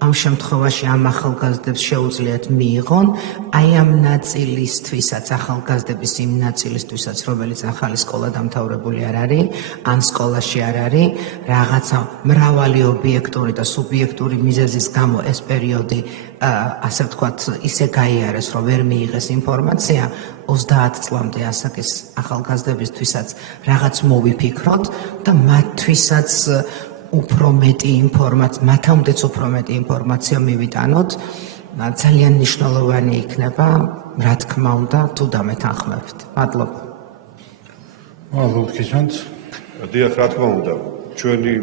ამ შემთხვევაში ამ ახალგაზრდებს შეუძლიათ მიიღონ, აი ამ ნაწილისთვისაც, ახალგაზრდების იმ ნაწილისთვისაც, რომელიც ახალი სკოლა დამთავრებული არ არის, ან სკოლაში არ არის, რაღაცა მრავალი ობიექტური და სუბიექტური მიზეზის გამო ეს პერიოდი, ასე ვთქვათ, ისე გაიარეს, რომ ვერ მიიღეს ინფორმაცია, 30 წლამდე ასაკის ახალგაზრდებისთვისაც რაღაც მოვიფიქროთ და მათთვისაც უფრო მეტი ინფორმაცია, მათამდეც უფრო მეტი ინფორმაცია მივიტანოთ, ძალიან მნიშვნელოვანი იქნება, რა თქმა უნდა, თუ დამეთანხმებთ. მადლობა. მადლობა გისმენთ. დიახ, რა თქმა უნდა. ჩვენი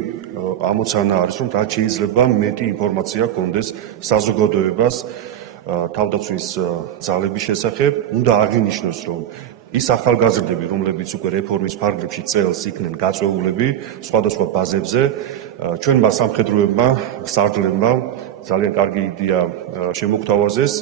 ამოცანა არის, რომ რაც შეიძლება მეტი ინფორმაცია გქონდეს საზოგადოებას თავდაცვის ძალების შესახებ. უნდა აღინიშნოს, რომ ის ახალგაზრდები, რომლებიც უკვე რეფორმის ფარგლებში წელს იქნენ გაწვეულები სხვადასხვა ბაზებზე, ჩვენმა სამხედროებმა, სარდლებმა ძალიან კარგი იდეა შემოგთავაზეს.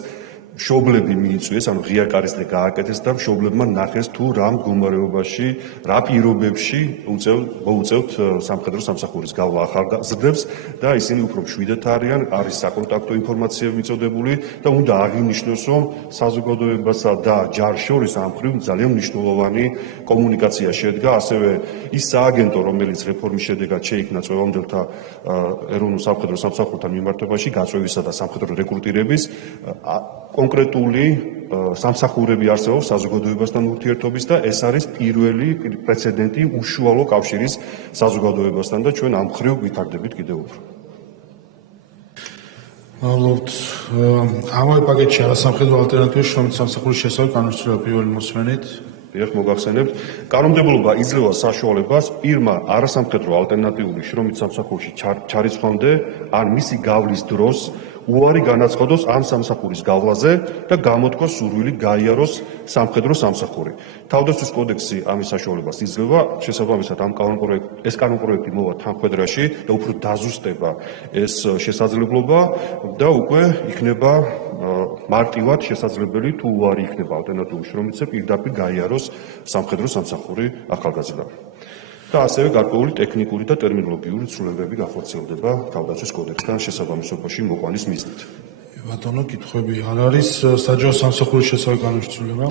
მშობლები მიიწვიეს, ანუ ღია კარისხი გააკეთეს და მშობლებმა ნახეს თუ რა მდგომარეობაში, რა პირობებში მოუწევთ სამხედრო სამსახურის გავლა ახალგაზრდებს და ისინი უფრო მშვიდად არიან, არის საკონტაქტო ინფორმაცია მიწოდებული და უნდა აღინიშნოს, რომ საზოგადოებასა და ჯარს შორის ამ მხრივ ძალიან მნიშვნელოვანი კომუნიკაცია შედგა, ასევე ის სააგენტო, რომელიც რეფორმის შედეგად შეიქმნა წვევამდელთა ეროვნულ სამხედრო სამსახურთან მიმართებაში, გაწვევისა და სამხედრო რეკრუტირების კონკრეტული სამსახურები არსებობს საზოგადოებასთან ურთიერთობის და ეს არის პირველი პრეცედენტი უშუალო კავშირის საზოგადოებასთან და ჩვენ ამ მხრივ ვითარდებით კიდევ უფრო. მადლობთ. ამავე პაკეტში არასამხედრო ალტერნატივების შრომით სამსახურის შესწავლის განმავლობა პირველი მოსმენით. დიახ, მოგახსენებთ. კანონმდებლობა იძლევა საშუალებას პირმა არასამხედრო ალტერნატიული შრომით სამსახურში ჩარიცხვამდე ან მისი გავლის დროს უარი განაცხადოს ამ სამსახურის გავლაზე და გამოთქვას სურვილი გაიაროს სამხედრო სამსახური. თავდაცვის კოდექსი ამის საშუალებას იძლევა, შესაბამისად ეს კანონპროექტი მოვა თანხმდროში და უფრო დაზუსტება ეს შესაძლებლობა და უკვე იქნება მარტივად შესაძლებელი თუ უარი იქნება ალტერნატიული შრომითზე პირდაპირ გაიაროს სამხედრო სამსახური ახალგაზრდა. და ასევე გარკვეული ტექნიკური და ტერმინოლოგიური ცვლილებები გახორციელდება თავდაცვის კოდექსთან შესაბამისობაში მოყვანის მიზნით. ბატონო, კითხვები არ არის საჯარო სამსახურის შესწავლის განმავლობა?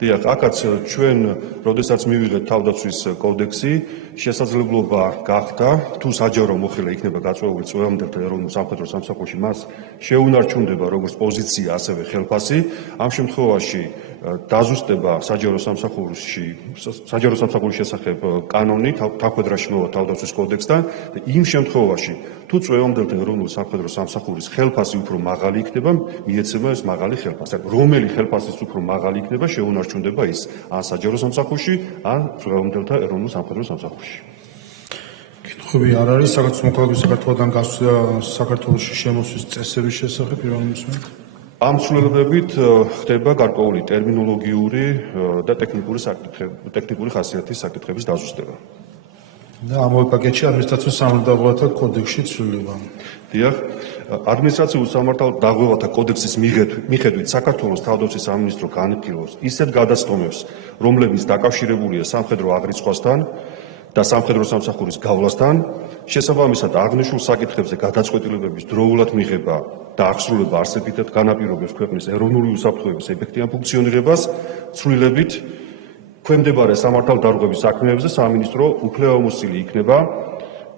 დიახ, აქაც ჩვენ, როდესაც მივიღეთ თავდაცვის კოდექსი, შესაძლებლობა გახდა, თუ საჯარო მოხელა იქნება გაწვეული წვევამდელთა ეროვნულ სამხედრო სამსახურში, მას შეუნარჩუნდება როგორც პოზიცია, ასევე ხელფასი. ამ შემთხვევაში დაზუსტება საჯარო სამსახურის შესახებ კანონი თანხმდროში მოვა თავდაცვის კოდექსთან და იმ შემთხვევაში, თუ წვევამდელთა ეროვნულ სამხედრო სამსახურის ხელფასი უფრო მაღალი იქნება, მიეცემა ეს მაღალი ხელფასი. რომელი ხელფასის უფრო მაღალი იქნება, შეუნარჩუნდება ის ან საჯარო სამსახურში, ან წვევამდელთა ეროვნულ სამხედრო სამსახურში. კითხვები არ არის, საქართველოს მოქალაქის საქართველოსთან გასვლა საქართველოში შემოსვლის წესების შესახებ პირველი მოსმენით. ამ ცვლილებებით ხდება გარკვეული ტერმინოლოგიური და ტექნიკური ხასიათის საკითხების დაზუსტება. და ამავე პაკეტში ადმინისტრაციულ სამართალდაღუებათა კოდექსში ცვლილება. დიახ, ადმინისტრაციულ სამართალდაღუებათა კოდექსის მიხედვით საქართველოს თავდაცვის სამინისტრო განიხილავს ისეთ გადასტომებს, რომლებიც დაკავშირებულია სამხედრო აღრიცხვასთან და სამხედრო სამსახურის გავლასთან, შესაბამისად აღნიშნულ საკითხებზე გადაწყვეტილებების დროულად მიღება და აღსრულება არსებითად განაპირობებს ქვეყნის ეროვნული უსაფრთხოების ეფექტიან ფუნქციონირებას, ცვლილებით ქვემდებარე სამართალდაღუების საქმეებზე სამინისტრო უფლებამოსილი იქნება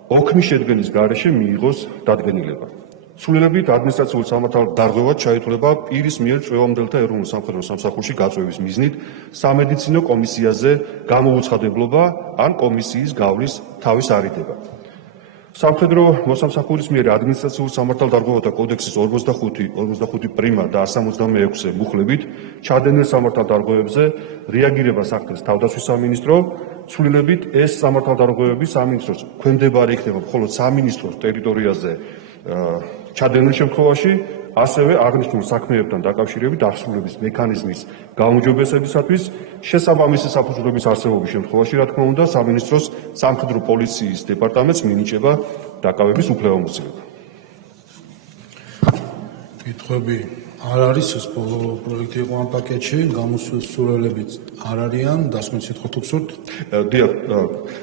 ოქმის შედგენის გარეშე მიიღოს დადგენილება. ცვლილებით ადმინისტრაციულ სამართალდაღუებად ჩაითვლება პირის მიერ წვევამდელთა ეროვნულ სამხედრო სამსახურში გაწვევის მიზნით სამედიცინო კომისიაზე გამოუცხადებლობა ან კომისიის გავლის თავის არიდება. სამხედრო მოსამსახურის მიერ ადმინისტრაციულ სამართალდაღუებათა კოდექსის 45 პრიმა და 176-ე მუხლებით ჩადენილ სამართალდაღუებებზე რეაგირებას ახდენს თავდაცვის სამინისტრო. ცვლილებით ეს სამართალდაღუებები სამინისტროს ქვემდებარე იქნება მხოლოდ სამინისტროს ტერიტორიაზე ჩადენილ შემთხვევაში, ასევე აღნიშნულ საქმეებთან დაკავშირებით აღსრულების მექანიზმის გაუმჯობესებისათვის შესაბამისი საფუძვლების არსებობის შემთხვევაში, რა თქმა უნდა, სამინისტროს სამხედრო პოლიციის დეპარტამენტს მინიჭება დაკავების უფლებამოსილება. კითხვები არ არის, ეს ბოლო პროექტი იყო ამ პაკეტში, გამოსულები არ არიან, დასკვნის სიტყვა თუ გსურთ? დიახ,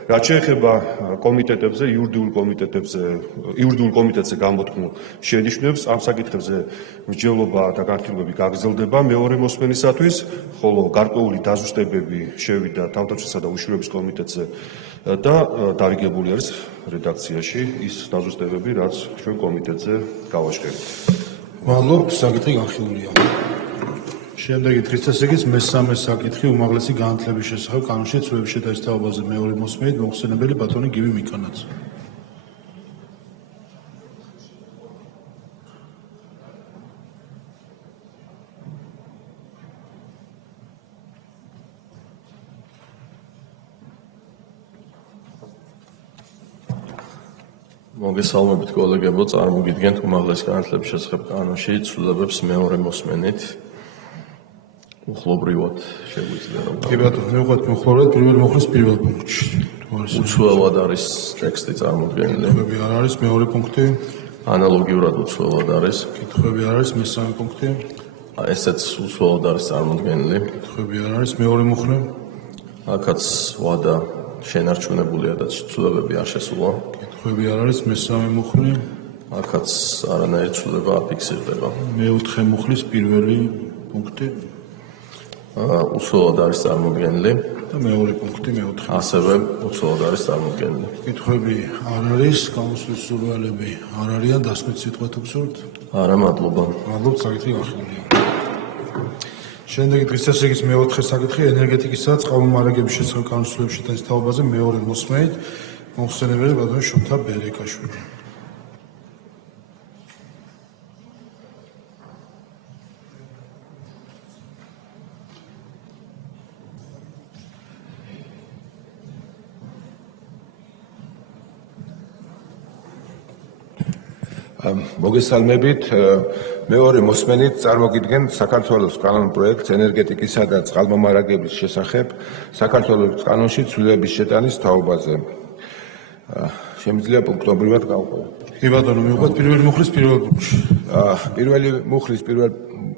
რაც შეეხება კომიტეტებზე, იურიდიულ კომიტეტზე გამოთქმულ შენიშვნებს, ამ საკითხებზე მსჯელობა და განხილვები გაგრძელდება მეორე მოსმენისათვის, ხოლო გარკვეული დაზუსტებები შევიდა თავდაცვისა და უშუალოების კომიტეტზე და დავიგებული არის რედაქციაში ის დაზუსტებები, რაც ჩვენ კომიტეტზე გავაშკერეთ. მადლობ, საკითხი განხილულია. შემდეგი დღის წესრიგის მესამე საკითხი უმაღლესი განათლების შესახებ კანონში ცვლილების შეტავის თაობაზე მეორე მოსმენით მოხსენებელი ბატონი გივი მიკანაძე. მოგესალმებით კოლეგებო, წარმოგიდგენთ უმაღლეს განათლების შესახებ კანონში ცვლილებებს მეორე მოსმენით. უხლობრივად შეგვიძლია რომ კი ბატონო, მივყვეთ მოხლორად პირველ მოხლის პირველ პუნქტში. უცვლელად არის ტექსტი წარმოდგენილი. კითხვები არ არის მეორე პუნქტი. ანალოგიურად უცვლელად არის. კითხვები არ არის მესამე პუნქტი. ესეც უცვლელად არის წარმოდგენილი. კითხვები არ არის მეორე მოხლე. აქაც ვადა შენარჩუნებულია და ცვლილებები არ შესულა. კითხვები არ არის მესამე მოხლე. აქაც არანაირი ცვლილება არ ფიქსირდება. მეოთხე მოხლის პირველი პუნქტი. უცვლელად არის წარმოდგენილი და მეორე პუნქტი მეოთხე. ასევე უცვლელად არის წარმოდგენილი. კითხვები არ არის, გამოსვლის სურვილები არ არიან, დასკვეთ სიტყვა თუ გსურთ? არა, მადლობა. მადლობთ, საკითხი გახსნილია. შემდეგი დღის წესრიგის მეოთხე საკითხი ენერგეტიკისა და წყალმომარაგების შესახებ კანონმდებლობის შეტანის თაობაზე მეორე მოსმენით მოხსენებელი ბატონი შოთა ბერეკაშვილი. მოგესალმებით. მეორე მოსმენით წარმოგიდგენთ საქართველოს კანონ პროექტს ენერგეტიკისა და წყალმომარაგების შესახებ საქართველოს კანონში ცვლილებების შეტანის თაობაზე. შემიძლია პუნქტობრივად გავყვე. კი ბატონო, მივყვეთ პირველი მუხლის პირველ პუნქტში. პირველი მუხლის პირველ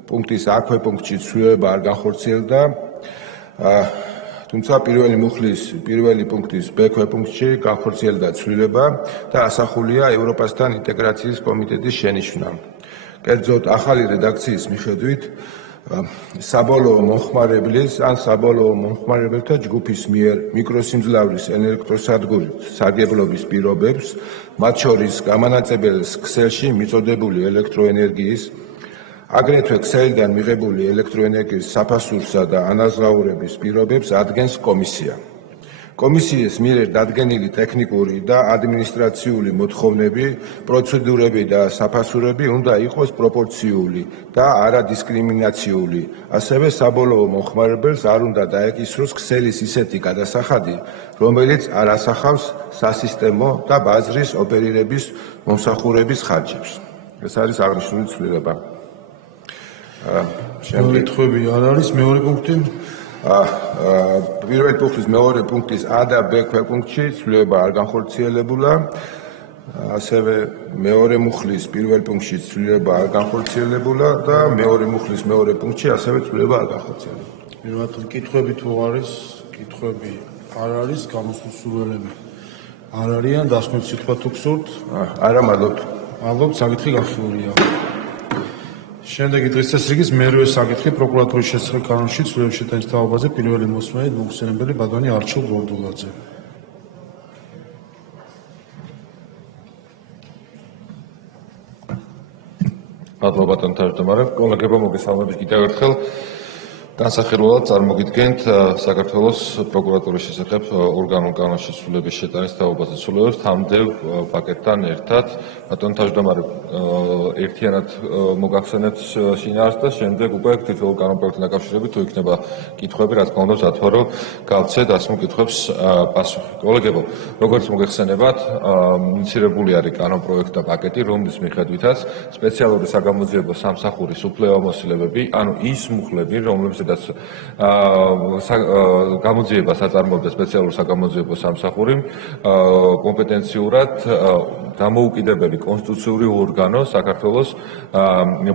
პუნქტის აქვე პუნქტში ცვლილებება არ განხორციელდა. თუმცა პირველი მუხლის პირველი პუნქტის ბ-ქვე პუნქტში განხორციელდა ცვლილება და ასახულია ევროპასთან ინტეგრაციის კომიტეტის შენიშვნა. კერძოდ, ახალი რედაქციის მიხედვით საბოლოო მომხმარებლის ან საბოლოო მომხმარებელთა ჯგუფის მიერ მიკროსიმძლავრის ელექტროსადგურის სარგებლობის პირობებს, მათ შორის გამანაწებელს ქსელში მიწოდებული ელექტროენერგიის, აგრეთვე ქსელიდან მიღებული ელექტროენერგიის საფასურსა და ანაზღაურების პირობებს ადგენს კომისია. კომისიის მიერ დადგენილი ტექნიკური და ადმინისტრაციული მოთხოვნები, პროცედურები და საფასურები უნდა იყოს პროპორციული და არადისკრიმინაციული. ასევე საბოლოო მომხმარებელს არ უნდა დაეკისროს ქსელის ისეთი გადასახადი, რომელიც არ ასახავს სასისტემო და ბაზრის ოპერირების მომსახურების ხარჯებს. ეს არის აღნიშნული ცვლილება. კითხვები არ არის მეორე პუნქტი. პირველი პუნქტის მეორე პუნქტის A და B ქვეპუნქტში ცვლილება არ განხორციელებულა. ასევე მეორე მუხლის პირველ პუნქტში ცვლილება არ განხორციელებულა და მეორე მუხლის მეორე პუნქტში ასევე ცვლილება არ განხორციელებულა. პირველად კითხვები თუ არის, კითხვები არ არის, გამოსვლის სურვილები არ არიან, დასკვეთ სიტყვა თუ გსურთ? არა, მადლობთ. მადლობთ, საკითხი გახსნილია. შემდეგი დღის წესრიგის მერვე საკითხი პროკურატურის შესახებ კანონში ცვლილების შეტანის თაობაზე პირველი მოსმენით მოხსენებელი ბატონი არჩილ გორდულაძე. მადლობა ბატონო თავმჯდომარე, კოლეგებო, მოგესალმებით კიდევ ერთხელ. განსახილველად წარმოგიდგენთ საქართველოს პროკურატურის შესახებ ორგანულ კანონში ცვლილების შეტანის თაობაზე ცვლილებებს თამდევ პაკეტთან ერთად. ბატონო თავმჯდომარე, ერთიანად მოგახსენებთ შინაარსს და შემდეგ უკვე თითოეულ კანონპროექტთან დაკავშირებით თუ იქნება კითხვები, რა თქმა უნდა, ვთქვა, რომ გავცეთ ასმულ კითხვებს პასუხი. კოლეგებო, როგორც მოგეხსენებათ, ინიცირებული არის კანონპროექტთა პაკეტი, რომლის მიხედვითაც სპეციალური საგამოძიებო სამსახურის უფლებამოსილებები, ანუ ის მუხლები, რომლებსაც გამოძიებას აწარმოებდა სპეციალური საგამოძიებო სამსახური, კომპეტენციურად დამოუკიდებელი კონსტიტუციური ორგანო საქართველოს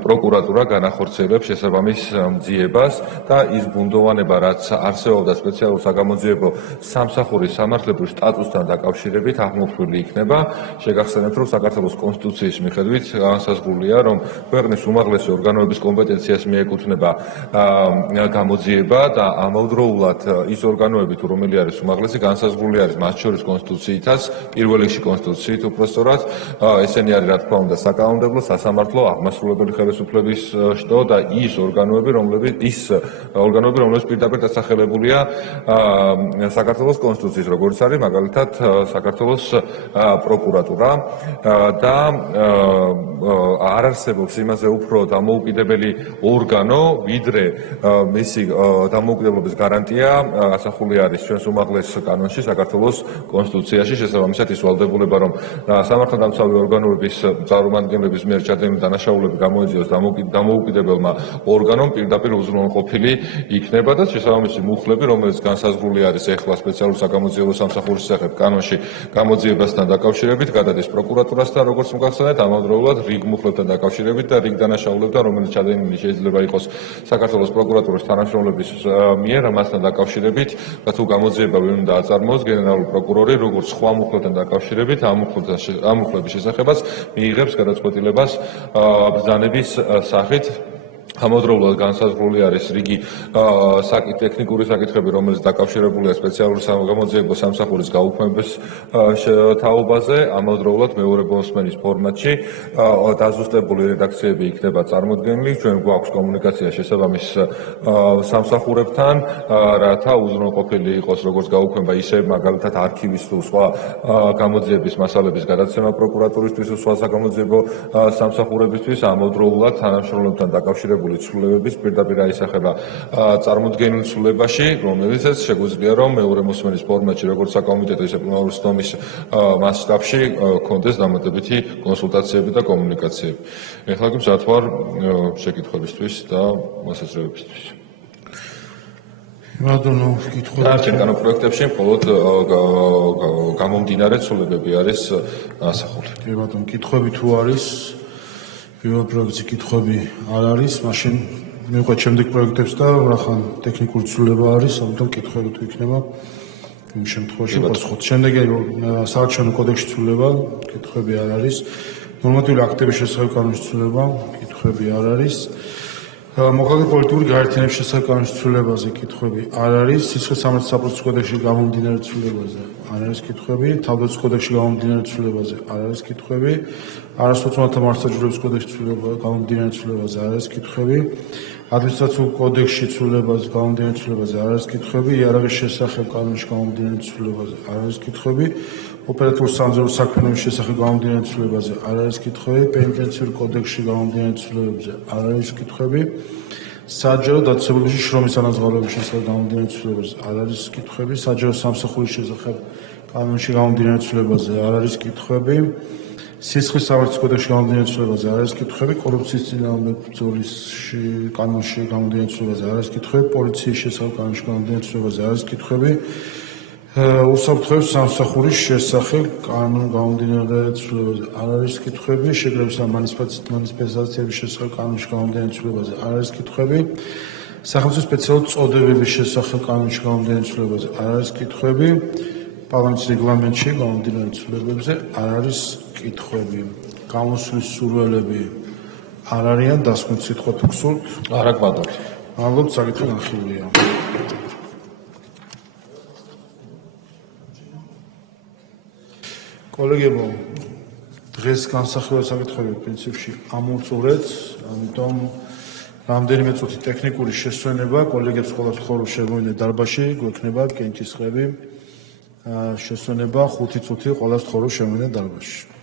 პროკურატურა განახორციელებს შესაბამის ძიებას და ის ბუნდოვანება, რაც არსებობდა სპეციალურ საგამოძიებო სამსახურის სამართლებრივ სტატუსთან დაკავშირებით, აღმოფხვილი იქნება. შეგახსენებთ, რომ საქართველოს კონსტიტუციის მიხედვით განსაზღვრულია, რომ ქვეყნის უმაღლესი ორგანოების კომპეტენციას მიეკუთვნება გამოძიება და ამავდროულად ის ორგანოები, თუ რომელი არის უმაღლესი, განსაზღვრული არის მათ შორის კონსტიტუციითაც, პირველ რიგში კონსტიტუციით უпростоრად. ესენი არის, რა თქმა უნდა, საკანონმდებლო, სასამართლო, აღმასრულებელი ხელისუფლების შტო და ის ორგანოები, რომლებიც პირდაპირ დასახელებულია საქართველოს კონსტიტუციის, როგორც არის მაგალითად საქართველოს პროკურატურა და არ არსებობს იმაზე უფრო დამოუკიდებელი ორგანო, ვიდრე მისი დამოუკიდებლობის გარანტია ასახული არის ჩვენს უმაღლეს კანონში, საქართველოს კონსტიტუციაში, შესაბამისად ის ვალდებულება, რომ სამართალდამცავი ორგანოების წარმომადგენლების მიერ ჩადენილი დანაშაულები გამოეძიოს დამოუკიდებელმა ორგანომ პირდაპირ უზრუნველყოფილი იქნება და შესაბამისი მუხლები, რომელიც განსაზღვრული არის ეხლა სპეციალურ საგამოძიებო სამსახურის შესახებ კანონში გამოძიებასთან დაკავშირებით, გადადის პროკურატურასთან, როგორც მოგახსენეთ, ამავდროულად რიგ მუხლებთან დაკავშირებით და რიგ დანაშაულებთან, რომელიც ჩადენილი შეიძლება იყოს საქართველოს პროკურატურის თანამშრომლების მიერ, ამასთან დაკავშირებით, თუ გამოძიება ვერ უნდა აწარმოოს გენერალური პროკურორი, როგორც სხვა მუხლებთან დაკავშირებით, ამ მუხლების შესახებაც მიიღებს გადაწყვეტილებას ბრძანების სახით. ამავდროულად განსაზღვრული არის რიგი ტექნიკური საკითხები, რომელიც დაკავშირებულია სპეციალური საგამოძიებო სამსახურის გაუქმების თაობაზე, ამავდროულად მეორე მოსმენის ფორმატში დაზუსტებული რედაქციები იქნება წარმოდგენილი, ჩვენ გვაქვს კომუნიკაცია შესაბამის სამსახურებთან, რათა უზრუნველყოფილი იყოს როგორც გაუქმება, ისე მაგალითად არქივის თუ სხვა გამოძიების მასალების გადაცემა პროკურატურისთვის თუ სხვა საგამოძიებო სამსახურებისთვის, ამავდროულად თანამშრომლებთან დაკავშირებული ცვლილებების პირდაპირ აისახება წარმოდგენილ ცვლილებაში, რომელიცაც შეგვიძლია რომ მეორე მოსმენის ფორმატში, როგორც საკომიტეტო, ისე პლენარული სხდომის მასშტაბში კონდეს დამატებითი კონსულტაციები და კომუნიკაციები. ეხლა კი მზად ვარ შეკითხვებისთვის და მოსაზრებებისთვის. ბატონო, კითხვა. დარჩენ კანონპროექტებში მხოლოდ გამომდინარე ცვლილებები არის ასახული. კი ბატონო, კითხვები თუ არის პირველ პროექტში კითხვები არ არის, მაშინ მივყვეთ შემდეგ პროექტებს და რახან ტექნიკური ცვლილება არის, ამიტომ კითხვები თუ იქნება, იმ შემთხვევაში პასუხობთ. შემდეგი საარჩევნო კოდექსში ცვლილება, კითხვები არ არის. ნორმატიული აქტების შესახებ კანონში ცვლილება, კითხვები არ არის. მოქალაქე პოლიტიკური გაერთიანების შესახებ კანონში ცვლილებაზე კითხვები არ არის. სიცხეს სამართლის საპროცესო კოდექსში გამომდინარე ცვლილებაზე არ არის კითხვები. თავდაცვის კოდექსში გამომდინარე ცვლილებაზე არ არის კითხვები. არასოციალურთა მართლმსაჯულების კოდექსში გამომდინარე ცვლილებაზე არ არის კითხვები. ადმინისტრაციულ კოდექსში ცვლილებაზე გამომდინარე ცვლილებაზე არ არის კითხვები. იარაღის შესახებ კანონში გამომდინარე ცვლილებაზე არ არის კითხვები. ოპერატიულ სამზარეულო საქმიანობის შესახებ გამომდინარე ცვლილებაზე არ არის კითხვები. პენიტენციურ კოდექსში გამომდინარე ცვლილებებზე არ არის კითხვები. საჯარო დაწესებულებაში შრომის ანაზღაურების შესახებ გამომდინარე ცვლილებაზე არ არის კითხვები. საჯარო სამსახურის შესახებ კანონში გამომდინარე ცვლილებაზე არ არის კითხვები. სისხლის სამართლის კოდექსში გამომდინარე ცვლილებაზე არ არის კითხვები. კორუფციის წინააღმდეგ ბრძოლის კანონში გამომდინარე ცვლილებაზე არ არის კითხვები. პოლიციის შესახებ კანონში გამომდინარე ცვლილებაზე არ არის კითხვები. უსაფრთხოების სამსახურის შესახებ კანონში გამომდინარე ცვლილებაზე არ არის კითხვები. შეკრების და მანიფესტაციების შესახებ კანონში გამომდინარე ცვლილებაზე არ არის კითხვები. სახელმწიფო სპეციალური წოდებების შესახებ კანონში გამომდინარე ცვლილებაზე არ არის კითხვები. პარლამენტის რეგლამენტში გამომდინარე ცვლილებებზე არ არის კითხვები. გამოსვლის სურვილები არ არიან, დასკვნით სიტყვა თუ გსურთ? არა გვადოთ. მადლობთ, საკითხი განხილულია. კოლეგებო, დღეს განსახილველი საკითხები პრინციპში ამოვწურეთ, ამიტომ რამდენიმე წუთი ტექნიკური შესვენება, კოლეგებს ყოველთვის ხორო შემოვიდნენ დარბაზში, გვექნება კენჭისყრები. შესვენება 5 წუთი ყოველთვის ხორო შემოვიდნენ დარბაზში.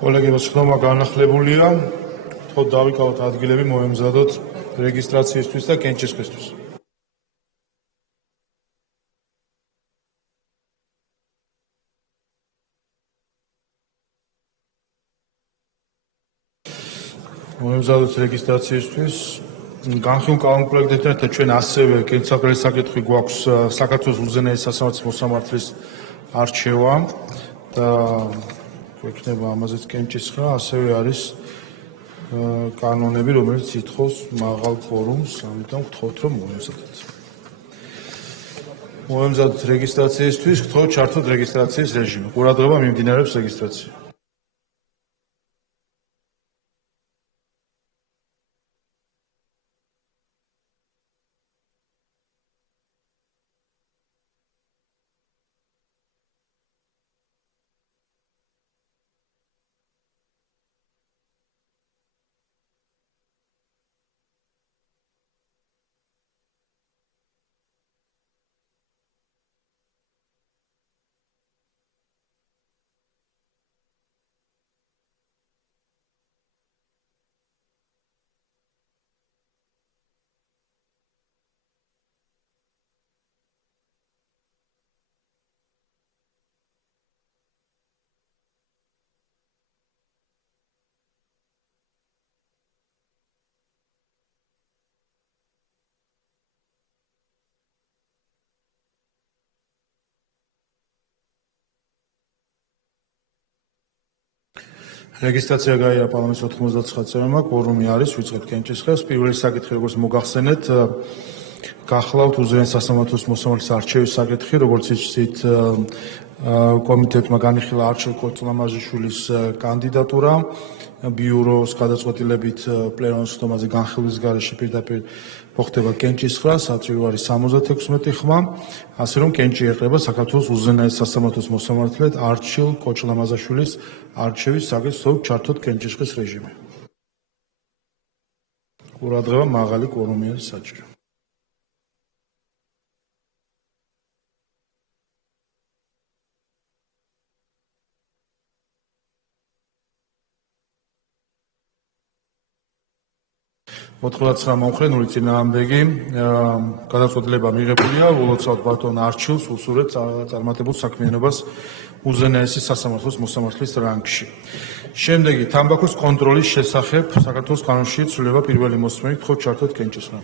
კოლეგებს ხდომა განახლებულია, თქო დავიკავოთ ადგილები მოემზადოთ რეგისტრაციისთვის და კენჭისყრისთვის. მოემზადოთ რეგისტრაციისთვის. განხილულ კანონპროექტებთან ერთად ჩვენ ასევე კენჭისყრის საკითხი გვაქვს საქართველოს უზენაესი სასამართლოს მოსამართლის არჩევა და გვექნება ამაზეც კენჭისყრა, ასევე არის კანონები, რომელიც ითხოვს მაღალ კვორუმს, ამიტომ გთხოვთ რომ მოემზადოთ. მოემზადოთ რეგისტრაციისთვის, გთხოვთ ჩართოთ რეგისტრაციის რეჟიმი. ყურადღება მიმდინარეობს რეგისტრაცია. რეგისტრაცია გაიარა პარლამენტის 99 წევრმა, კვორუმი არის, ვიწყებთ კენჭისყრას. პირველი საკითხი, როგორც მოგახსენეთ, გახლავთ უზენაესი სასამართლოს მოსამართლის არჩევის საკითხი, როგორც იცით, კომიტეტმა განიხილა არჩილ კოწლამაჟიშვილის კანდიდატურა. ბიუროს გადაწყვეტილებით პლენუმის ხდომაზე განხილვის გარეშე პირდაპირ მოხდება კენჭისყრა, საჭირო არის 76 ხმა, ასე რომ კენჭი ეყრება საქართველოს უზენაეს სასამართლოს მოსამართლედ არჩილ კოჭლამაზაშვილის არჩევის საკითხს ჩართოთ კენჭისყრის რეჟიმი. ყურადღება მაღალი კვორუმი არის საჭირო. მოთხოვნაც მომხრენული წინააღმდეგი გადაწყვეტილება მიღებულია ულოცავთ ბატონ არჩილს უსურვეთ წარმატებულ საქმიანობას უზენაესი სასამართლოს მოსამართლის რანგში. შემდეგი თამბაქოს კონტროლის შესახებ საქართველოს კანონში ცვლილება პირველი მოსმენით გთხოვთ ჩართოთ კენჭისყრა.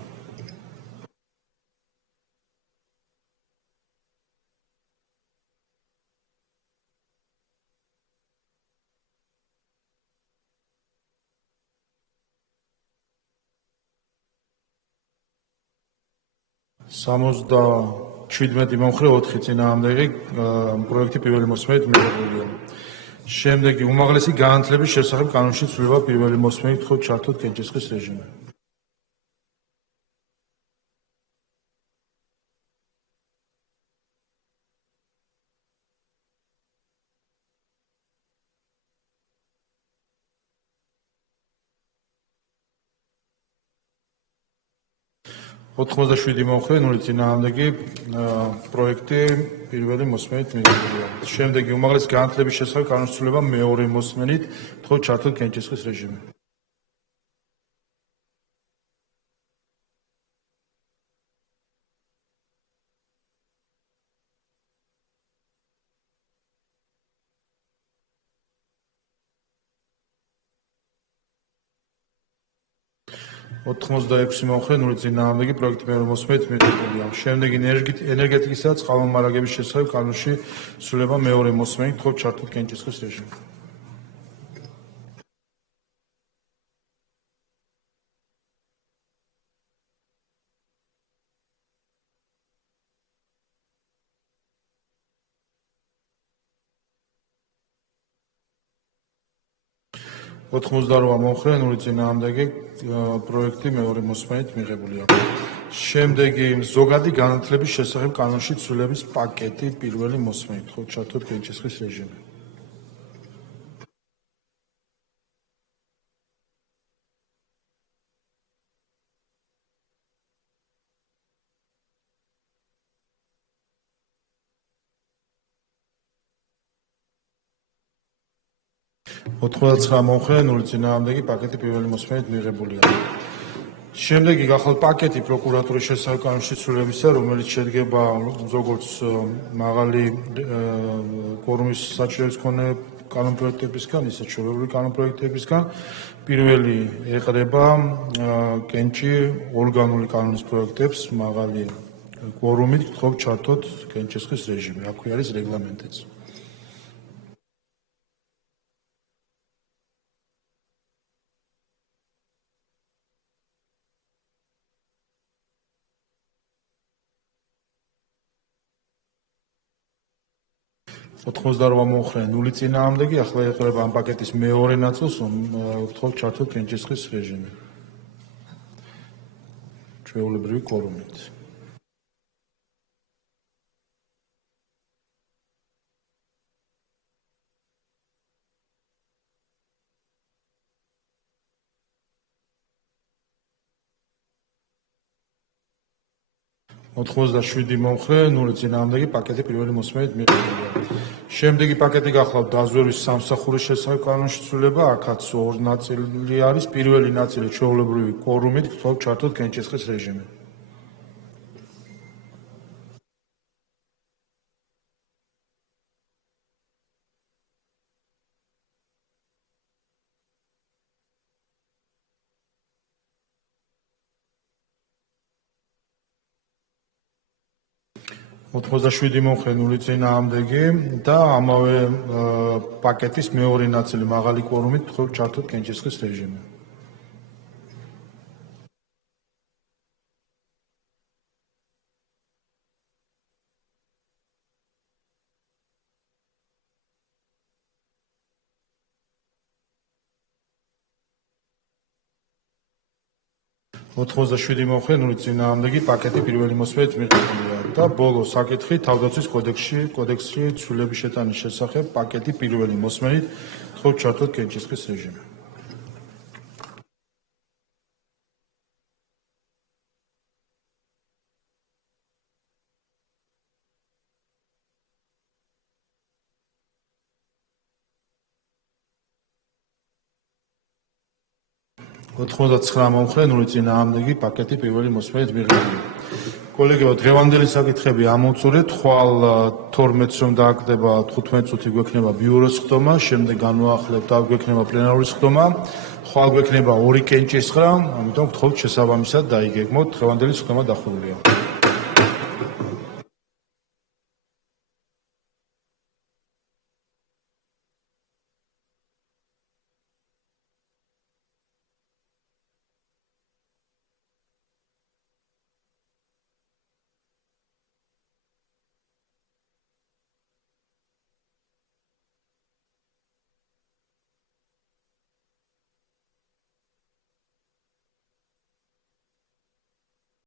$77 მომხრე 4 წინააღმდეგი პროექტი პირველი მოსმენით მიღებულია. შემდეგი უმაღლესი განათლების შესახებ კანონში ცვლილება პირველი მოსმენით გთხოვთ ჩართოთ კენჭისყრის რეჟიმი. $87 მომხრე 0 წინააღმდეგი პროექტი პირველი მოსმენით მიღებულია. შემდეგი უმაღლესი განათლების შესახებ კანონში ცვლილება მეორე მოსმენით გთხოვთ ჩართოთ კენჭისყრის რეჟიმი. $86 მომხრე 0 წინააღმდეგი პროექტი მეორე მოსმენით მიღებულია. შემდეგი ენერგეტიკისა და წყალმომარაგების შესახებ კანონში ცვლილება მეორე მოსმენით გთხოვთ ჩართოთ კენჭისყრის რეჟიმი. $88 მომხრე 0 წინააღმდეგი პროექტი მეორე მოსმენით მიღებულია. შემდეგი ზოგადი განათლების შესახებ კანონში ცვლილების პაკეტი პირველი მოსმენით გთხოვთ ჩართოთ კენჭისყრის რეჟიმი. 99 მომხრე, 0 წინააღმდეგი პაკეტი პირველი მოსმენით მიღებულია. შემდეგი გახლავთ პაკეტი პროკურატურის შესახებ კანონში ცვლილებისა, რომელიც შედგება როგორც მაღალი კვორუმის საჭიროების მქონე კანონპროექტებისგან, ისე ჩვეულებრივი კანონპროექტებისგან. პირველი ეყრება კენჭი ორგანული კანონის პროექტებს მაღალი კვორუმით, გთხოვთ ჩართოთ კენჭისყრის რეჟიმი. აქვე არის რეგლამენტიც. მომხრე, 0 წინააღმდეგი, ახლა ეყრება ამ პაკეტის მეორე ნაწილს, გთხოვთ ჩართოთ კენჭისყრის რეჟიმი. ჩვეულებრივი კვორუმით. მომხრე, 0 წინააღმდეგი პაკეტი პირველი მოსმენით მიღებულია. შემდეგი პაკეტი გახლავთ დაზვერვის სამსახურის შესახებ კანონში ცვლილება, აქაც ორი ნაწილი არის. პირველი ნაწილი ჩვეულებრივი კვორუმით, გთხოვთ ჩართოთ კენჭისყრის რეჟიმი. მომხრე, 0 წინააღმდეგი და ამავე პაკეტის მეორე ნაწილი მაღალი კვორუმით, გთხოვთ ჩართოთ კენჭისყრის რეჟიმი. მომხრე, 0 წინააღმდეგი პაკეტი პირველი მოსმენით მიღებულია და ბოლო საკითხი თავდაცვის კოდექსში ცვლილების შეტანის შესახებ პაკეტი პირველი მოსმენით, გთხოვთ ჩართოთ კენჭისყრის რეჟიმი. მომხრე, 0 წინააღმდეგი პაკეტი პირველი მოსმენით მიღებულია. კოლეგებო, დღევანდელი საკითხები ამოვწურეთ, ხვალ 12-ს რომ დააკდება 15 წუთი გვექნება ბიუროს ხდომა, შემდეგ განვაახლებთ და გვექნება პლენარული ხდომა, ხვალ გვექნება 2 კენჭისყრა, ამიტომ გთხოვთ შესაბამისად დაიგეგმოთ, დღევანდელი ხდომა დახურულია.